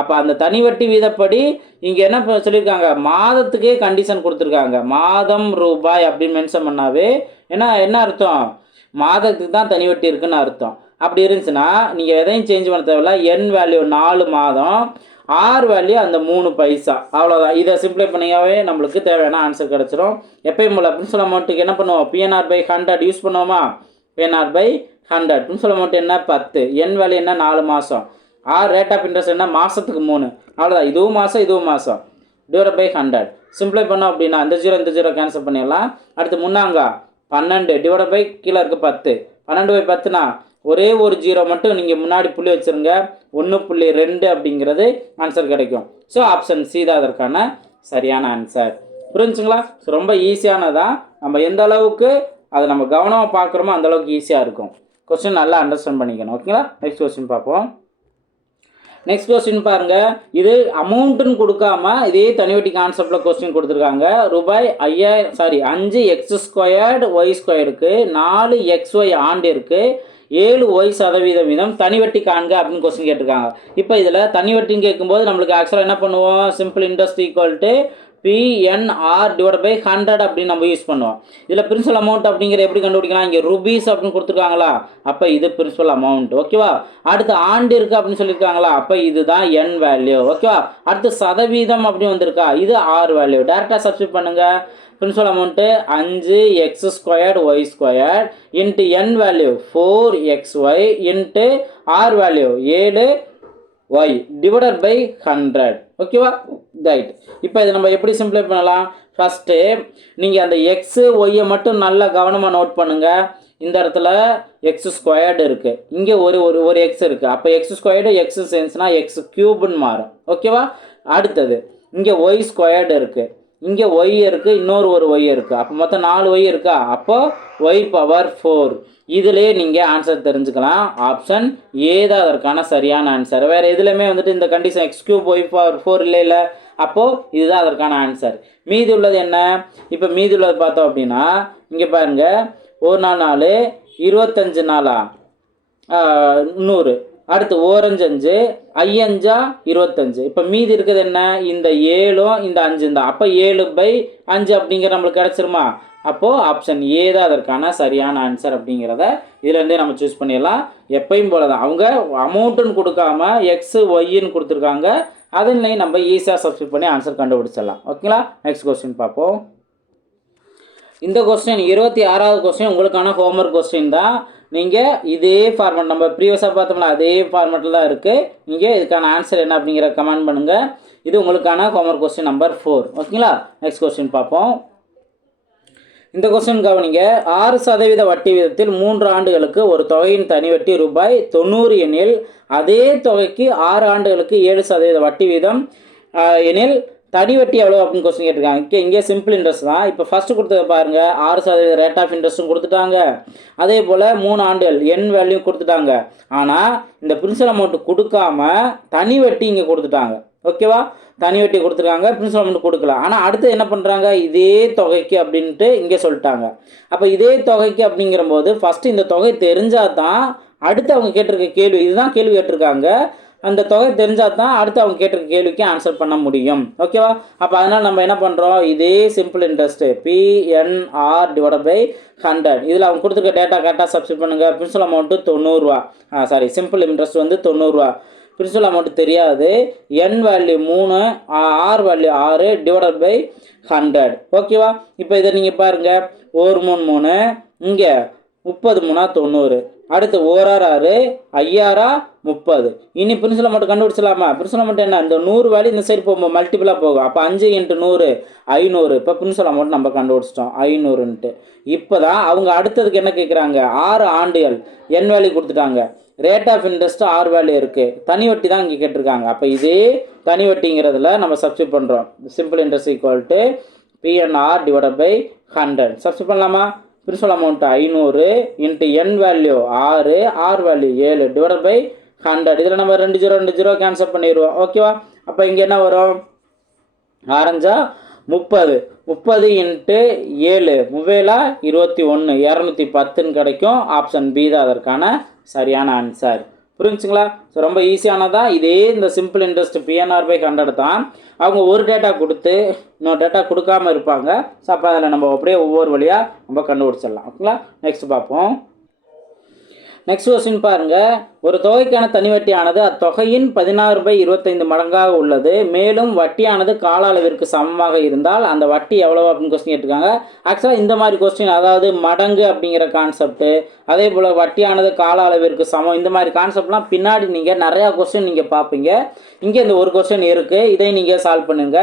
அப்போ அந்த தனி வட்டி வீதப்படி இங்கே என்ன சொல்லியிருக்காங்க? மாதத்துக்கே கண்டிஷன் கொடுத்துருக்காங்க. மாதம் ரூபாய் அப்படின்னு மென்ஷன் பண்ணாவே என்ன அர்த்தம்? மாதத்துக்கு தான் தனி வட்டி இருக்குன்னு அர்த்தம். அப்படி இருந்துச்சுன்னா நீங்கள் எதையும் சேஞ்ச் பண்ண தேவையில்ல. என் வேல்யூ 4 மாதம், ஆர் வேல்யூ அந்த 3 பைசா, அவ்வளோதான். இதை சிம்பிளை பண்ணியாவே நம்மளுக்கு தேவையான ஆன்சர் கிடச்சிரும். எப்பயும் போல் பிரின்சிபல் அமௌண்ட்டுக்கு என்ன பண்ணுவோம்? PNR/100 யூஸ் பண்ணுவோமா? PNR/100 பிரின்சிபல் அமௌண்ட் என்ன? 10. என் வேல்யூ என்ன? 4 மாதம். ஆர் ரேட் ஆஃப் இன்ட்ரெஸ்ட் என்ன? மாதத்துக்கு 3. அவ்வளோதான். இதுவும் மாதம் /100 சிம்பிளை பண்ணோம் அப்படின்னா இந்த 0 கேன்சல் பண்ணிடலாம். அடுத்து முன்னாங்க 12 கீழே இருக்க 10. 12/10னா ஒரே ஒரு 0 மட்டும் நீங்கள் முன்னாடி புள்ளி வச்சுருங்க. 1.2 அப்படிங்கிறது ஆன்சர் கிடைக்கும். ஸோ ஆப்ஷன் சி தான் அதற்கான சரியான ஆன்சர். புரிஞ்சுங்களா? ஸோ ரொம்ப ஈஸியானதான். நம்ம எந்த அளவுக்கு அதை நம்ம கவனமாக பார்க்குறோமோ அந்த அளவுக்கு ஈஸியாக இருக்கும். கொஸ்டின் நல்லா அண்டர்ஸ்டாண்ட் பண்ணிக்கணும். ஓகேங்களா? நெக்ஸ்ட் கொஸ்டின் பார்ப்போம். நெக்ஸ்ட் கொஸ்டின் பாருங்கள். இது அமௌண்ட்டுன்னு கொடுக்காம இதே தனிவட்டி கான்செப்டில் கொஸ்டின் கொடுத்துருக்காங்க. ரூபாய் 5x² y² 4xy ஆண்டிற்கு 7y% வீதம் தனிவட்டி காண்க அப்படின்னு கொஸ்டின் கேட்டிருக்காங்க. இப்போ இதில் தனிவட்டின்னு கேட்கும்போது நம்மளுக்கு ஆக்சுவலாக என்ன பண்ணுவோம்? சிம்பிள் இன்ட்ரெஸ்ட் = PNR/100 அப்படின்னு நம்ம யூஸ் பண்ணுவோம். இதில் பிரின்சிபல் அமௌண்ட் அப்படிங்கிற எப்படி கண்டுபிடிக்கலாம்? இங்கே ருபீஸ் அப்படின்னு கொடுத்துருக்காங்களா? அப்போ இது பிரின்சிபல் அமௌண்ட். ஓகேவா? அடுத்து ஆண்டு இருக்குது அப்படின்னு சொல்லியிருக்காங்களா? அப்போ இதுதான் என் வேல்யூ. ஓகேவா? அடுத்து சதவீதம் அப்படின்னு வந்திருக்கா? இது ஆர் வேல்யூ. டேரெக்டாக சப்ஸ்டிட் பண்ணுங்கள். Principal amount 5x² y² into N value 4xy into R value 7y /100. ஓகேவா? ரைட். இப்போ இதை நம்ம எப்படி சிம்பிளை பண்ணலாம்? ஃபஸ்ட்டு நீங்கள் அந்த எக்ஸு ஒய்யை மட்டும் நல்லா கவனமாக நோட் பண்ணுங்கள். இந்த இடத்துல x² இருக்குது, இங்கே ஒரு எக்ஸ் இருக்குது. அப்போ x² எக்ஸ் சேர்ந்துச்சுன்னா x³ மாறும். ஓகேவா? அடுத்தது இங்கே y² இருக்குது, இங்கே ஒய் இருக்குது, இன்னொரு ஒரு ஒய் இருக்குது. அப்போ மொத்தம் 4 ஒய் இருக்கா? அப்போ y⁴. இதிலே நீங்கள் ஆன்சர் தெரிஞ்சுக்கலாம். ஆப்ஷன் ஏ தான் அதற்கான சரியான ஆன்சர். வேறு எதுலையுமே வந்துட்டு இந்த கண்டிஷன் x³ y⁴ இல்லை. அப்போது இதுதான் அதற்கான ஆன்சர். மீதி உள்ளது என்ன? இப்போ மீதி உள்ளது பார்த்தோம் அப்படின்னா இங்கே பாருங்கள். 1 4 25 நாளா 100. அடுத்து 1 5 5 25. இப்போ மீதி இருக்கிறது என்ன? இந்த 7ம் இந்த 5 தான். அப்போ 7/5 அப்படிங்கிற நம்மளுக்கு கிடச்சிருமா? அப்போது ஆப்ஷன் ஏ தான் அதற்கான சரியான ஆன்சர் அப்படிங்கிறத இதுலேருந்தே நம்ம சூஸ் பண்ணிடலாம். எப்பயும் போல தான் அவங்க அமௌண்ட்டுன்னு கொடுக்காம எக்ஸு ஒய்ன்னு கொடுத்துருக்காங்க. அதுலேயும் நம்ம ஈஸியாக சப்ஸ்டிட் பண்ணி ஆன்சர் கண்டுபிடிச்சிடலாம். ஓகேங்களா? நெக்ஸ்ட் கொஸ்டின் பார்ப்போம். இந்த கொஸ்டின் 26வது கொஸ்டின் உங்களுக்கான ஹோம்ஒர்க் கொஸ்டின் தான். நீங்கள் இதே ஃபார்மெட் நம்ம ப்ரீவியஸாக பார்த்தோம்னா அதே ஃபார்மெட்டில் தான் இருக்குது. நீங்கள் இதுக்கான ஆன்சர் என்ன அப்படிங்கிற கமெண்ட் பண்ணுங்கள். இது உங்களுக்கான ஹோம்ஒர்க் கொஸ்டின் நம்பர் 4. ஓகேங்களா? நெக்ஸ்ட் கொஸ்டின் பார்ப்போம். இந்த கொஸ்டின் கவனிங்க. 6% வட்டி வீதத்தில் 3 ஆண்டுகளுக்கு ஒரு தொகையின் தனி வட்டி ரூபாய் 90 எனில் அதே தொகைக்கு 6 ஆண்டுகளுக்கு 7% வட்டி வீதம் எனில் தனி வட்டி எவ்வளோ அப்படின்னு கொஸ்டின் கேட்டிருக்காங்க. இங்கே சிம்பிள் இன்ட்ரெஸ்ட் தான். இப்போ ஃபஸ்ட்டு கொடுத்தது பாருங்கள், 6% ரேட் ஆஃப் இன்ட்ரெஸ்ட்டும் கொடுத்துட்டாங்க, அதே போல் 3 ஆண்டுகள் என் வேல்யூ கொடுத்துட்டாங்க. ஆனால் இந்த பிரின்சிபல் அமௌண்ட் கொடுக்காம தனி வட்டி இங்கே கொடுத்துட்டாங்க. ஓகேவா, தனி வட்டி கொடுத்துருக்காங்க, பிரின்சிபல் அமௌண்ட் கொடுக்கல. ஆனால் அடுத்து என்ன பண்ணுறாங்க, இதே தொகைக்கு அப்படின்ட்டு இங்கே சொல்லிட்டாங்க. அப்போ இதே தொகைக்கு அப்படிங்கிற போது ஃபஸ்ட்டு இந்த தொகை தெரிஞ்சால் தான் அடுத்து அவங்க கேட்டிருக்க கேள்வி, இதுதான் கேள்வி கேட்டிருக்காங்க, அந்த தொகை தெரிஞ்சால் தான் அடுத்து அவங்க கேட்டிருக்க கேள்விக்கு ஆன்சர் பண்ண முடியும். ஓகேவா, அப்போ அதனால் நம்ம என்ன பண்ணுறோம், இதே simple interest PNR divided by 100, இதில் அவங்க கொடுத்துருக்க டேட்டா கரெக்டாக சப்ஸ்டிட் பண்ணுங்கள். பிரின்சிபல் அமௌண்ட்டு 90 ரூபா, சிம்பிள் இன்ட்ரெஸ்ட் வந்து 90 ரூபா. பிரின்சிபல் அமௌண்ட் தெரியாது, N value 3, R value 6 divided by 100. ஓகேவா, இப்போ இதை நீங்கள் பாருங்கள், 1 3 3, இங்கே 30 3 90, அடுத்து 1 6 5 30. இனி பிரின்சிபல் அமௌண்ட் கண்டுபிடிச்சலாமா? பிரின்சிபல் அமௌண்ட் என்ன, இந்த 100 வேல்யூ இந்த சைடு போகும், மல்டிபிளாக போகும். அப்போ 5 × 100 500. இப்போ பிரின்சிபல் அமௌண்ட் நம்ம கண்டுபிடிச்சிட்டோம் 500ன்ட்டு. இப்போ தான் அவங்க அடுத்ததுக்கு என்ன கேட்குறாங்க, 6 ஆண்டுகள் N வேல்யூ கொடுத்துட்டாங்க, ரேட் ஆஃப் இன்ட்ரெஸ்ட் 6 வேல்யூ இருக்குது, தனி வட்டி தான் இங்கே கேட்டிருக்காங்க. அப்போ இதே தனி வட்டிங்கிறதுல நம்ம சப்ஸ்டிட் பண்ணுறோம். Simple interest equal to PNR divided by 100. Substitute பண்ணலாமா? Principal amount 500 into N value 6, R value 7 divided by 100. இதில் நம்ம 2 0 2 0 கேன்சல் பண்ணிடுவோம். ஓகேவா, அப்போ இங்கே என்ன வரும், ஆரஞ்சா 30 30 இன்ட்டு 7 21 210 கிடைக்கும். ஆப்ஷன் பி தான் அதற்கான சரியான ஆன்சர். புரிஞ்சுங்களா? ஸோ ரொம்ப ஈஸியானதான். இதே இந்த சிம்பிள் இன்ட்ரெஸ்ட் PNR பை 100 தான். அவங்க ஒரு டேட்டா கொடுத்து இன்னொரு டேட்டா கொடுக்காம இருப்பாங்க. ஸோ அப்போ அதில் நம்ம அப்படியே ஒவ்வொரு வழியாக நம்ம கண்டுபிடிச்சிடலாம். ஓகேங்களா, நெக்ஸ்ட் பார்ப்போம். நெக்ஸ்ட் கொஸ்டின் பாருங்க, ஒரு தொகைக்கான தனி வட்டியானது அத்தொகையின் 16/25 மடங்காக உள்ளது. மேலும் வட்டியானது கால அளவிற்கு சமமாக இருந்தால் அந்த வட்டி எவ்வளவு அப்படின்னு கொஸ்டின் கேட்டிருக்காங்க. ஆக்சுவலாக இந்த மாதிரி கொஸ்டின், அதாவது மடங்கு அப்படிங்கிற கான்செப்ட், அதே போல் வட்டியானது கால அளவிற்கு சமம், இந்த மாதிரி கான்செப்ட்லாம் பின்னாடி நீங்கள் நிறையா கொஸ்டின் நீங்கள் பார்ப்பீங்க. இங்கே இந்த ஒரு கொஸ்டின் இருக்குது, இதை நீங்கள் சால்வ் பண்ணுங்க.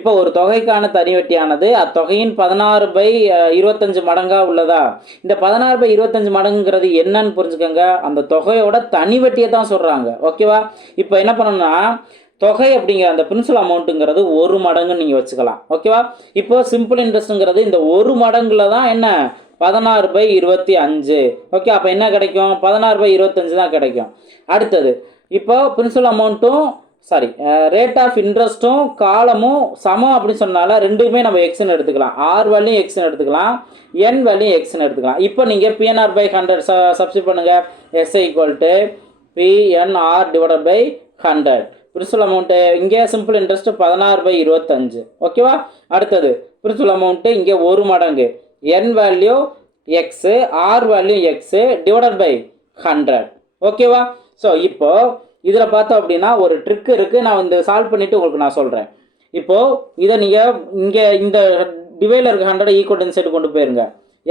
இப்போ ஒரு தொகைக்கான தனி வட்டியானது அத்தொகையின் 16/25 மடங்காக உள்ளதா? இந்த 16/25 மடங்குங்கிறது என்னன்னு புரிஞ்சுக்கோங்க. அந்த தொகையோட தனி வட்டியை தான் சொல்கிறாங்க. ஓகேவா, இப்போ என்ன பண்ணணும்னா தொகை அப்படிங்கிற அந்த பிரின்சிபல் அமௌண்ட்டுங்கிறது 1 மடங்குன்னு நீங்கள் வச்சுக்கலாம். ஓகேவா, இப்போ சிம்பிள் இன்ட்ரெஸ்ட்டுங்கிறது இந்த 1 மடங்குல தான் என்ன 16/25. ஓகே, அப்போ என்ன கிடைக்கும், 16/25 தான் கிடைக்கும். அடுத்தது இப்போ பிரின்சிபல் அமௌண்ட்டும் ரேட் ஆஃப் இன்ட்ரெஸ்ட்டும் காலமும் சமம் அப்படின்னு சொன்னால ரெண்டுமே நம்ம எக்ஸ்ன்னு எடுத்துக்கலாம். R வேல்யூ எக்ஸ்ன்னு எடுத்துக்கலாம், N வேல்யூ எக்ஸ்ன்னு எடுத்துக்கலாம். இப்போ நீங்கள் PNR பை 100 சப்ஸ்டிட் பண்ணுங்கள். S equal to PNR divided by 100. Principal amount இங்கே சிம்பிள் இன்ட்ரெஸ்ட் 16/25. ஓகேவா, அடுத்தது பிரின்சிபல் அமௌண்ட்டு இங்கே 1 மடங்கு, N value x, R value x divided by 100. ஓகேவா, ஸோ இப்போ இதில் பார்த்தோம் அப்படின்னா ஒரு ட்ரிக் இருக்குது, நான் இந்த சால்வ் பண்ணிவிட்டு உங்களுக்கு நான் சொல்கிறேன். இப்போது இதை நீங்கள் இங்கே இந்த டிவைடில் இருக்க 100 ஈக்குவல் இந்த சைடு கொண்டு போயிருங்க.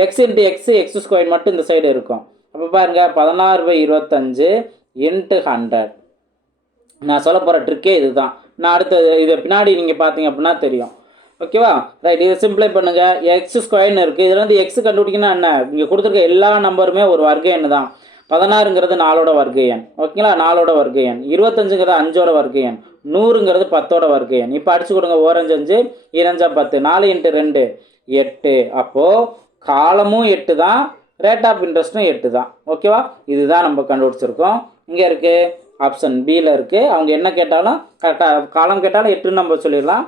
எக்ஸ் இன்ட்டு எக்ஸ் ஸ்கொயர் மட்டும் இந்த சைடு இருக்கும். அப்போ பாருங்கள் 16/25 இன்ட்டு 100. நான் சொல்ல போகிற ட்ரிக்கே இது தான். நான் அடுத்தது இதை பின்னாடி நீங்கள் பார்த்தீங்க அப்படின்னா தெரியும். ஓகேவா, ரைட், இதை சிம்பிளை பண்ணுங்கள். எக்ஸ் ஸ்கொயர்னு இருக்குது, இதில் வந்து எக்ஸ் கண்டுபிடிக்கணும் என்ன, இங்கே கொடுத்துருக்க எல்லா நம்பருமே ஒரு வர்க்க எண் தான். 16ங்கிறது 4ஓட வர்க்க எண். ஓகேங்களா, 4ஓட வர்க்க எண். 25ங்கிறது 5ஓட வர்க்க எண். 100ங்கிறது 10ஓட வர்க்க எண். இப்போ அடிச்சு கொடுங்க, 4 5 2 10, 4 × 2 8. அப்போது காலமும் 8 தான், ரேட் ஆஃப் இன்ட்ரெஸ்ட்டும் 8 தான். ஓகேவா, இதுதான் நம்ம கண்டுபிடிச்சிருக்கோம். இங்கே இருக்குது ஆப்ஷன் பியில் இருக்குது. அவங்க என்ன கேட்டாலும் கரெக்டாக, காலம் கேட்டாலும் 8ன்னு நம்ம சொல்லிடலாம்,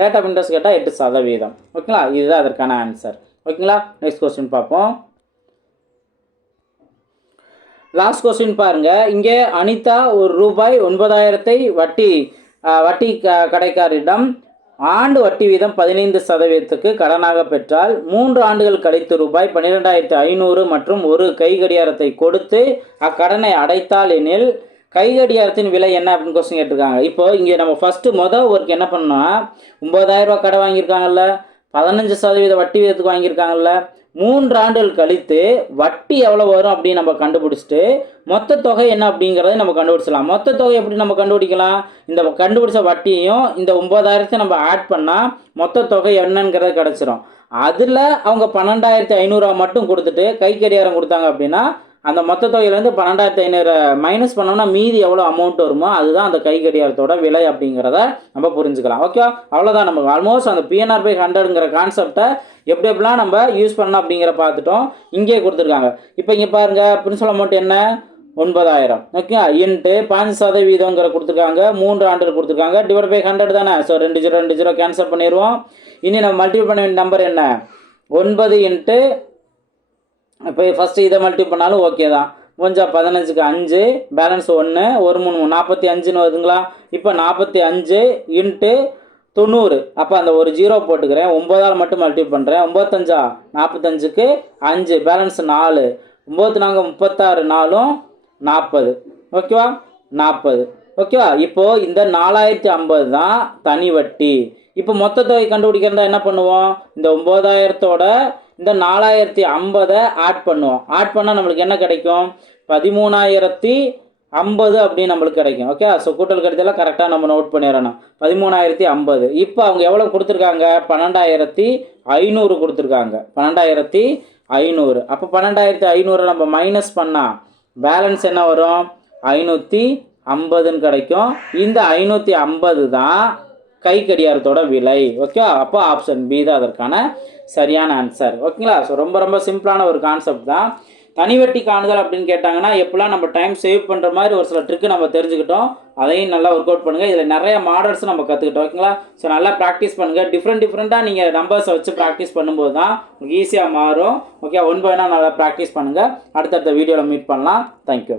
ரேட் ஆஃப் இன்ட்ரெஸ்ட் கேட்டால் 8%. ஓகேங்களா, இதுதான் அதற்கான ஆன்சர். ஓகேங்களா, நெக்ஸ்ட் கொஸ்டின் பார்ப்போம். லாஸ்ட் கொஸ்டின் பாருங்கள். இங்கே அனிதா ரூபாய் 9,000 வட்டி கடைக்காரரிடம் ஆண்டு வட்டி வீதம் 15% கடனாக பெற்றால் 3 ஆண்டுகள் கழித்து ரூபாய் 12,500 மற்றும் ஒரு கை கடிகாரத்தை கொடுத்து அக்கடனை அடைத்தால் எனில் கை கடிகாரத்தின் விலை என்ன அப்படின்னு கொஸ்டின் கேட்டிருக்காங்க. இப்போ இங்கே நம்ம ஃபஸ்ட்டு ஒர்க் என்ன பண்ணோம்னா, 9,000 ரூபா கடை வாங்கியிருக்காங்கல்ல, 15% வட்டி வீதத்துக்கு வாங்கியிருக்காங்கல்ல, 3 ஆண்டுகள் கழித்து வட்டி எவ்வளோ வரும் அப்படின்னு நம்ம கண்டுபிடிச்சிட்டு மொத்த தொகை என்ன அப்படிங்கிறத நம்ம கண்டுபிடிச்சலாம். மொத்த தொகை எப்படி நம்ம கண்டுபிடிக்கலாம்? இந்த கண்டுபிடிச்ச வட்டியையும் இந்த 9,000 நம்ம ஆட் பண்ணால் மொத்த தொகை என்னங்கிறது கிடச்சிரும். அதில் அவங்க 12,500 மட்டும் கொடுத்துட்டு கை கடிகாரம் கொடுத்தாங்க அப்படின்னா அந்த மொத்த தொகையிலேருந்து 12,500 மைனஸ் பண்ணோம்னா மீதி எவ்வளோ அமௌண்ட் வருமோ அதுதான் அந்த கை கடிகாரத்தோட விலை அப்படிங்கிறத நம்ம புரிஞ்சுக்கலாம். ஓகே, அவ்வளோதான். நமக்கு ஆல்மோஸ்ட் அந்த PNR/100ங்கிற கான்செப்டை எப்படி எப்படிலாம் நம்ம யூஸ் பண்ணலாம் அப்படிங்கிற பார்த்துட்டோம். இங்கே கொடுத்துருக்காங்க. இப்போ இங்கே பாருங்கள், பிரின்சிபல் அமௌண்ட் என்ன 9,000. ஓகே, இன்ட்டு 5% கொடுத்துருக்காங்க. 3 ஆண்டுகள் கொடுத்துருக்காங்க. டிவைட் பை 100 தானே. ஸோ 2 0 2 0 கேன்சல் பண்ணிடுவோம். இனி நம்ம மல்டிபிள் பண்ண வேண்டிய நம்பர் என்ன 9 இன்ட்டு இப்போ ஃபஸ்ட்டு இதை மல்டிபிள் பண்ணாலும் ஓகே தான். கொஞ்சம் 15க்கு 5 பேலன்ஸ் 1 1 3 45ன்னு வருதுங்களா. இப்போ 45 இன்ட்டு 90. அப்போ அந்த ஒரு 0 போட்டுக்கிறேன். 9ஆல் மட்டும் மல்டிபிள் பண்ணுறேன். 95 45க்கு 5 பேலன்ஸ் 4 9 4 36 4 40. ஓகேவா 40. ஓகேவா. இப்போது இந்த 4050 தான் தனி வட்டி. இப்போ மொத்த தொகை கண்டுபிடிக்கிறதா என்ன பண்ணுவோம்? இந்த 9,000தோட இந்த 4,050 ஆட் பண்ணுவோம். ஆட் பண்ணால் நம்மளுக்கு என்ன கிடைக்கும்? 13,050 அப்படின்னு நம்மளுக்கு கிடைக்கும். ஓகே, ஸோ கூட்டல் கழித்தெல்லாம் கரெக்டாக நம்ம நோட் பண்ணிடணும். 13,050. இப்போ அவங்க எவ்வளோ கொடுத்துருக்காங்க? 12,500 கொடுத்துருக்காங்க. 12,500. அப்போ 12,500 நம்ம மைனஸ் பண்ணால் பேலன்ஸ் என்ன வரும்? 550ன்னு கிடைக்கும். இந்த 550 தான் கை கடிகாரத்தோட விலை. ஓகே, அப்போ ஆப்ஷன் பி தான் அதற்கான சரியான ஆன்சர். ஓகேங்களா. ஸோ ரொம்ப ரொம்ப சிம்பிளான ஒரு கான்செப்ட் தான். தனி வட்டி காணுதல் அப்படின்னு கேட்டாங்கன்னா எப்படிலாம் நம்ம டைம் சேவ் பண்ணுற மாதிரி ஒரு சில ட்ரிக்கு நம்ம தெரிஞ்சுக்கிட்டோம். அதையும் நல்லா ஒர்க் அவுட் பண்ணுங்கள். இதில் நிறைய மாடல்ஸ் நம்ம கற்றுக்கிட்டோம். ஓகேங்களா. ஸோ நல்லா ப்ராக்டிஸ் பண்ணுங்கள். டிஃப்ரெண்ட்டாக நீங்கள் நம்பர்ஸை வச்சு ப்ராக்டிஸ் பண்ணும்போது தான் உங்களுக்கு ஈஸியாக மாறும். ஓகே, ஒன் பை ஒன்னாக நல்லா ப்ராக்டிஸ் பண்ணுங்கள். அடுத்தடுத்த வீடியோவில் மீட் பண்ணலாம். தேங்க்யூ.